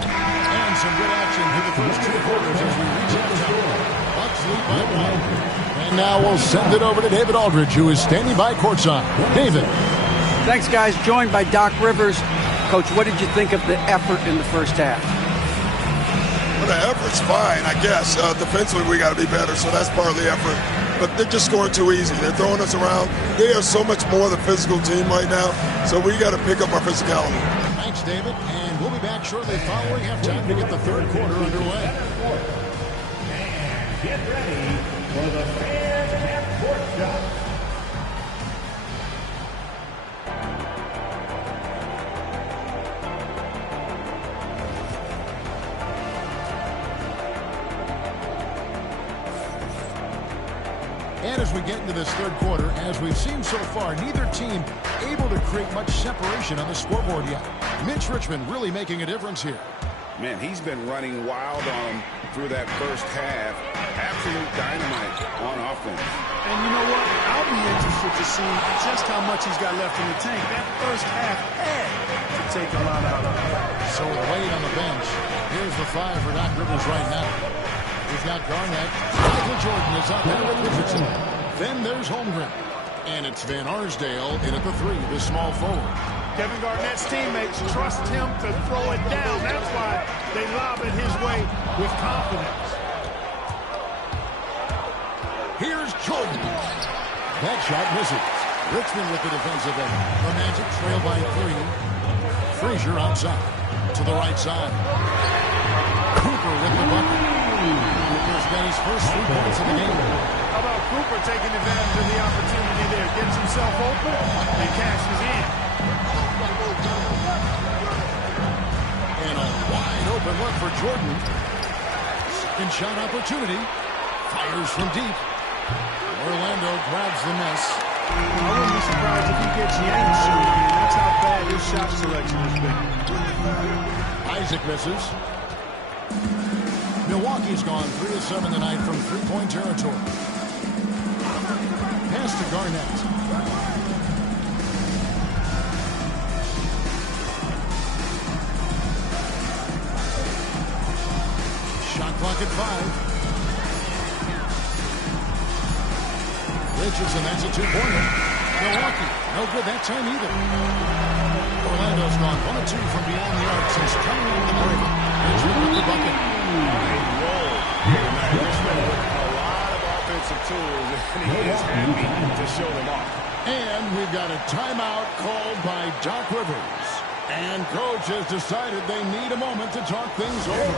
And some good action through the first 2 quarters as we reach halftime. Bucks lead by 1. And now we'll send it over to David Aldridge, who is standing by courtside. David. Thanks, guys. Joined by Doc Rivers. Coach, what did you think of the effort in the first half? Well, the effort's fine, I guess. Defensively, we got to be better, so that's part of the effort. But they're just scoring too easy. They're throwing us around. They are so much more the physical team right now, so we got to pick up our physicality. Thanks, David. And we'll be back shortly following halftime to get the third quarter underway. And get ready for the fans at court shot. And as we get into this third quarter, as we've seen so far, neither team able to create much separation on the scoreboard yet. Mitch Richmond really making a difference here. Man, he's been running wild on him through that first half. Absolute dynamite on offense. And you know what? I'll be interested to see just how much he's got left in the tank. That first half had to take a lot out of it. So Wade on the bench. Here's the 5 for Doc Rivers right now. He's got Garnett. Michael Jordan is up there with Richardson. Then there's Holmgren. And it's Van Arsdale in at the 3, the small forward. Kevin Garnett's teammates trust him to throw it down. That's why they lob it his way with confidence. Here's Jordan. That shot misses. Richmond with the defensive end. The Magic trail by 3. Frazier outside to the right side. Cooper with the bucket. Cooper's got his first 3 points of the game. How about Cooper taking advantage of the opportunity there? Gets himself open and cashes in. And a wide open look for Jordan. Second shot opportunity. Fires from deep. Orlando grabs the miss. I wouldn't be surprised if he gets yanked soon. I mean, that's how bad his shot selection has been. Isaac misses. Milwaukee's gone 3 of 7 tonight from three-point territory. Pass to Garnett. Shot clock at 5. Richardson, that's a two-pointer. Milwaukee, no good that time either. Orlando's gone 1 of 2 from beyond the arc since coming into the break. Richardson with the bucket. A roll here tonight. Richmond with a lot of offensive tools, and he is happy to show them off. And we've got a timeout called by Doc Rivers. And coach has decided they need a moment to talk things over.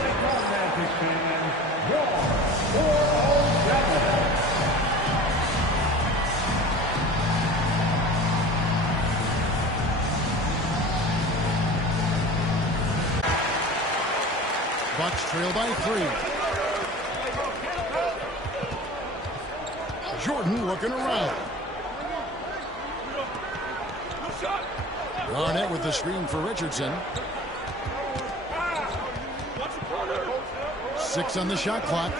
Bucks trail by 3. Jordan looking around. Garnett with the screen for Richardson. 6 on the shot clock.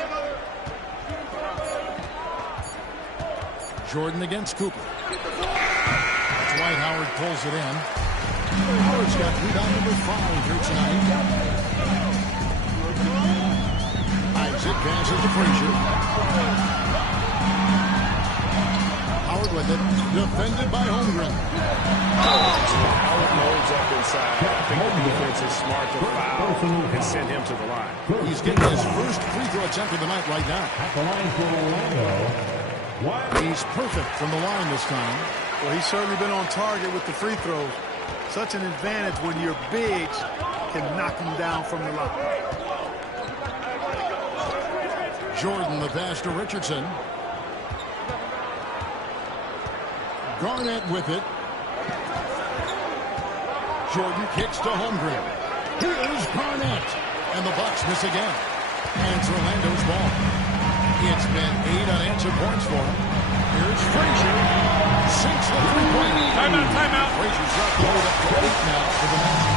Jordan against Cooper. Dwight Howard pulls it in. Howard's got rebound number 5 here tonight. Isaac passes to Frazier. Howard with it. Defended by Holmgren. Howard loads up inside. I think the defense is smart to foul and send him to the line. He's getting his first free throw attempt of the night right now. At the line for Orlando. He's perfect from the line this time. Well, he's certainly been on target with the free throws. Such an advantage when your bigs can knock him down from the line. Jordan the pass to Richardson. Garnett with it. Jordan kicks to Holmgren. Here's Garnett. And the Bucks miss again. And it's Orlando's ball. It's been 8 unanswered points for him. Here's Frazier. Sinks the three-point. Timeout. Frazier's got the hold up to 8 now for the Magic.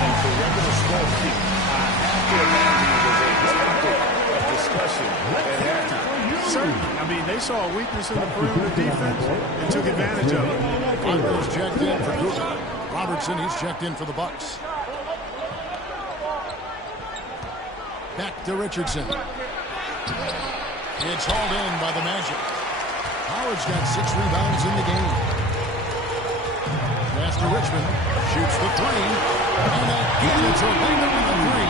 And for regular score feet, I have to imagine it was a topic of discussion at halftime. Certainly. I mean, they saw a weakness in the perimeter defense and took advantage of it. Roberts checked in for Cooper. Robertson, he's checked in for the Bucks. Back to Richardson. It's hauled in by the Magic. Howard's got 6 rebounds in the game. Pass to Richmond. Shoots the 3. And again, it's Orlando with the 3.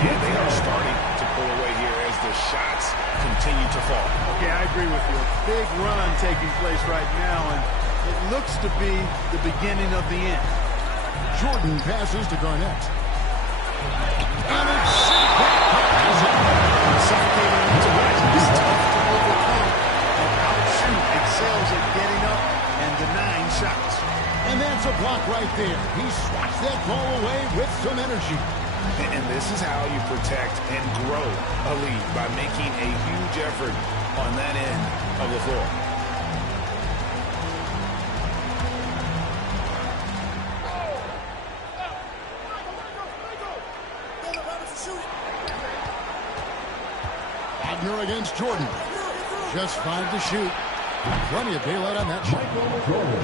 Yeah, they are starting to pull away here as the shots continue to fall. Okay, I agree with you. A big run taking place right now, and it looks to be the beginning of the end. Jordan passes to Garnett. And it's suffocating interaction is tough to overcome. And outshoot excels at getting up and denying shots. And that's a block right there. He swats that ball away with some energy. And this is how you protect and grow a lead, by making a huge effort on that end of the floor. Wagner against Jordan. Just 5 to shoot. Plenty of daylight on that shot.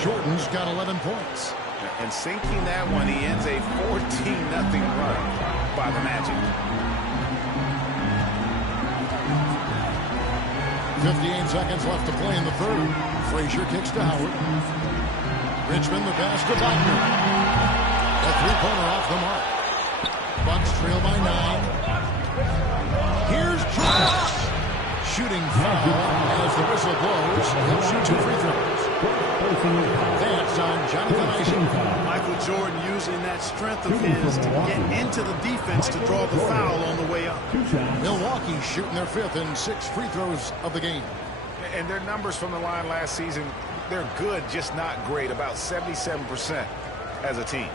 Jordan's got 11 points. And sinking that one, he ends a 14-0 run by the Magic. 58 seconds left to play in the third. Frazier kicks to Howard. Richmond the pass to Wagner. A three-pointer off the mark. Bucks trail by 9. Here's Jordan. Shooting foul as the whistle blows. He'll shoot 2 free throws. That's on Jonathan Isaac. Michael Jordan using that strength of his to get into the defense to draw the foul on the way up. Milwaukee shooting their 5th and 6th free throws of the game. And their numbers from the line last season, they're good, just not great, about 77% as a team.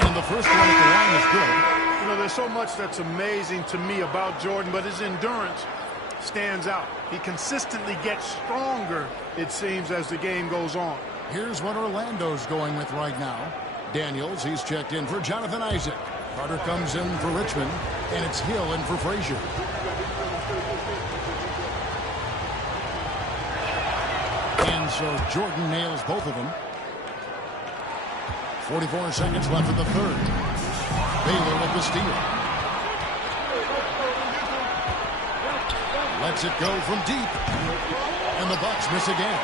And the first one at the line is good. You know, there's so much that's amazing to me about Jordan, but his endurance stands out. He consistently gets stronger, it seems, as the game goes on. Here's what Orlando's going with right now. Daniels, he's checked in for Jonathan Isaac. Carter comes in for Richmond, and it's Hill in for Frazier. And so Jordan nails both of them. 44 seconds left in the third. Baylor with the steal. Lets it go from deep. And the Bucks miss again.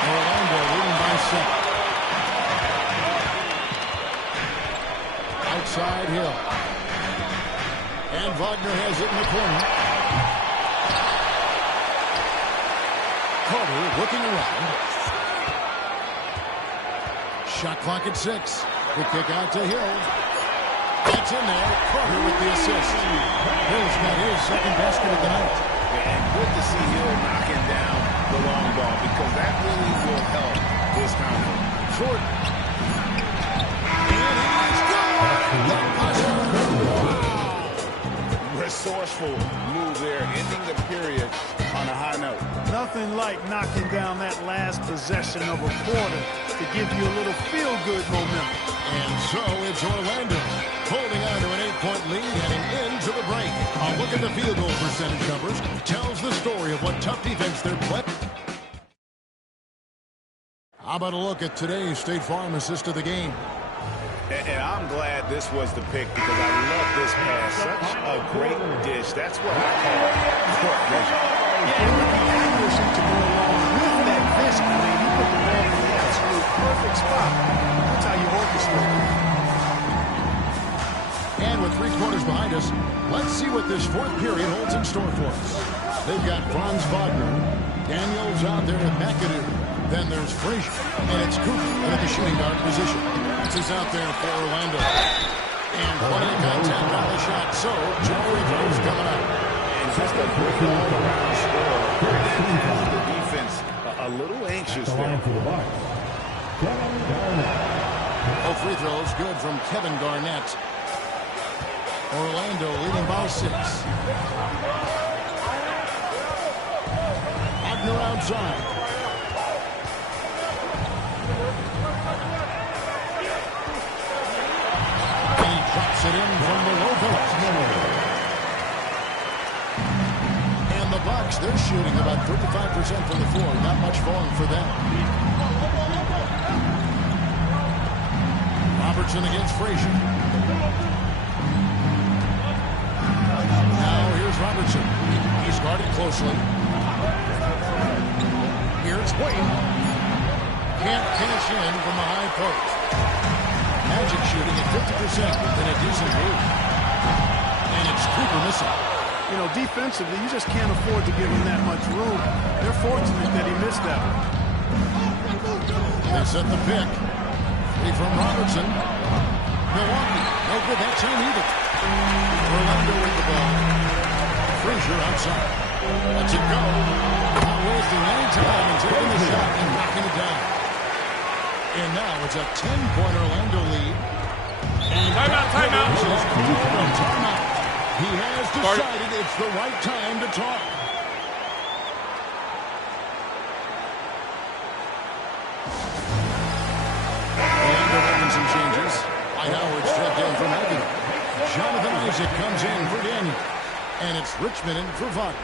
Orlando leading by 7. Outside Hill. And Wagner has it in the corner. Carter looking around. Shot clock at 6. The kick out to Hill. That's in there. Carter with the assist. Hill's got his second basket of the night. And good to see Hill knocking down the long ball because that really will help this conference. Jordan. And he's good. The buzzer. Wow. Resourceful move there, ending the period on a high note. Nothing like knocking down that last possession of a quarter to give you a little feel-good momentum. And so it's Orlando holding on to an 8-point lead heading into the break. A look at the field goal percentage numbers tells the story of what tough defense they're playing. How about a look at today's State Farm assist of the game? And I'm glad this was the pick because I love this pass. Such a great dish. That's what I call court vision. Yeah, and with the accuracy to go along with that vision, I mean, he put the ball in the absolute perfect spot. That's how you orchestrate it. And with 3 quarters behind us, let's see what this 4th period holds in store for us. They've got Franz Wagner, Daniels out there with McAdoo. Then there's Frazier, and it's Cooper in the shooting guard position. This is out there for Orlando. And plenty of contact on the shot, so 2 free throws coming up. And just a great all-around score. The defense a little anxious there. Oh, free throws good from Kevin Garnett. Orlando leading by 6. Wagner outside. Drops it in from the low post. And the Bucks, they're shooting about 35% from the floor. Not much falling for them. Robertson against Frazier. Now here's Robertson. He's guarded closely. Here's Wayne. Can't finish in from the high post. Magic shooting at 50% in a decent move. And it's Cooper missing. You know, defensively, you just can't afford to give him that much room. They're fortunate that he missed that one. They set the pick. 3 from Robertson. Milwaukee, no good that time either. Orlando with the ball. Frazier outside. Lets it go. Not wasting any time and taking the shot and knocking it down. And now it's a 10-point Orlando lead. And timeout. Timeout. He has decided it's the right time to talk. Orlando making some changes. Dwight Howard checked in for Megan. Jonathan Isaac comes in for Daniel. And it's Richmond in for Wagner.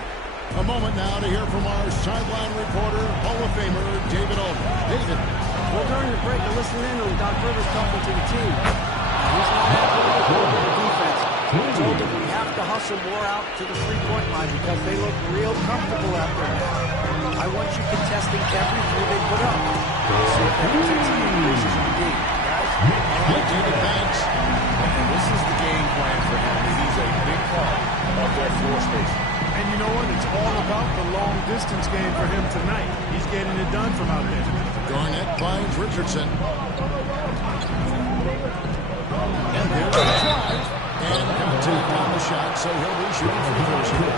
A moment now to hear from our sideline reporter, Hall of Famer David Aldridge. David. Well, during the break, I listened in on Doc Rivers talking to the team. He's not happy with the defense. He told them we have to hustle more out to the three-point line because they look real comfortable out there now. I want you contesting every three they put up. See if that intensity increases in the game. Guys, All right, David Banks. And this is the game plan for him. He's a big part of their floor space. And you know what? It's all about the long-distance game for him tonight. He's getting it done from out there. Garnett finds Richardson. And there's the drive. And contact on the shot, so he'll be shooting free throws here.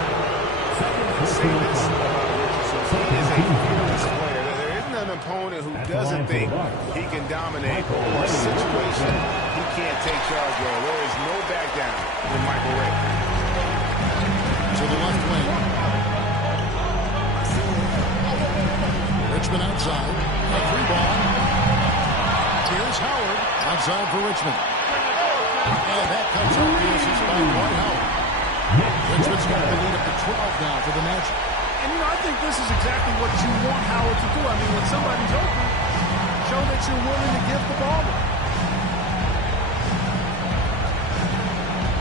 Say this about Richardson. He is a fearless player. There isn't an opponent who doesn't think he can dominate or a situation he can't take charge of. There is no back down with Michael Ray. To the left wing. Richmond outside. A free ball. Here's Howard. Outside for Richmond. And that comes off the assist by Dwight Howard. Richmond's got the lead up to 12 now for the Magic. And, you know, I think this is exactly what you want Howard to do. I mean, when somebody's open, show that you're willing to give the ball up.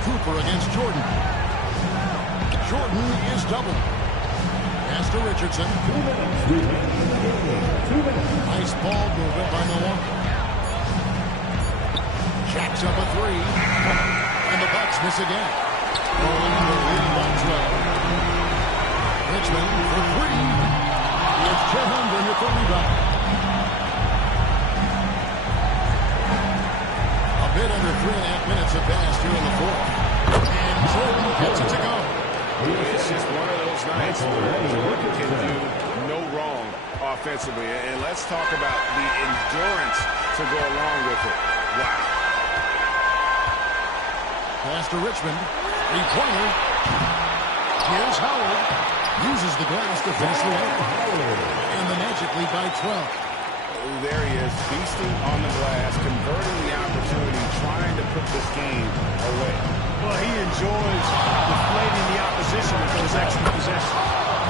Cooper against Jordan. Jordan is doubled. Pass to Richardson. 2 minutes remaining in the game. Nice ball movement by Milwaukee. Jacks up a three. And the Bucks miss again. Orlando leading by 12. Richmond for three. It's Chet Holmgren with the rebound. A bit under 3.5 minutes have passed here in the fourth. And Jordan gets it to go. It's just one of those nights where Jordan can do no wrong offensively. And let's talk about the endurance to go along with it. Wow. Pass to Richmond. Three-pointer. Here's Howard. Uses the glass to finish the way. And the Magic lead by 12. There he is, feasting on the glass, converting the opportunity, trying to put this game away. Well, he enjoys deflating the opposition with those extra possessions.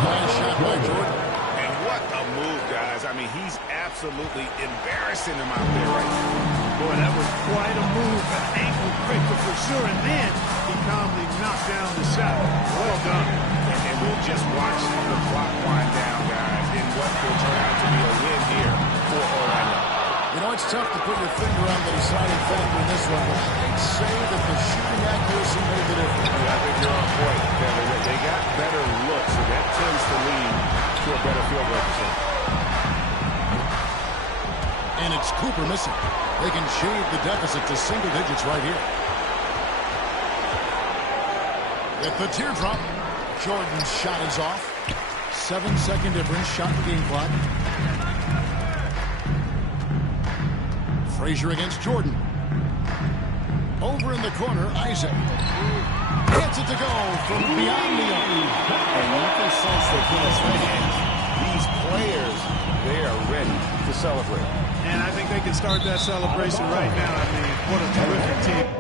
Nice shot by Jordan. And what a move, guys. I mean, he's absolutely embarrassing them out there right now. Boy, that was quite a move, an ankle breaker for sure. And then he calmly knocked down the shot. Well done. And we'll just watch the clock wind down, guys, in what will turn out to be a win here for Orlando. You know, it's tough to put your finger on the deciding factor in this one, but I'd say that the shooting accuracy made the difference. I think you're on point, Kevin. They got better looks, and that tends to lead to a better field goal percentage. And it's Cooper missing. They can shave the deficit to single digits right here. At the teardrop, Jordan's shot is off. 7-second difference, shot the game clock. Frazier against Jordan. Over in the corner, Isaac. Gets it to go from beyond the arc. And you can sense that these fans, these players, they are ready to celebrate. And I think they can start that celebration right now. I mean, what a terrific team.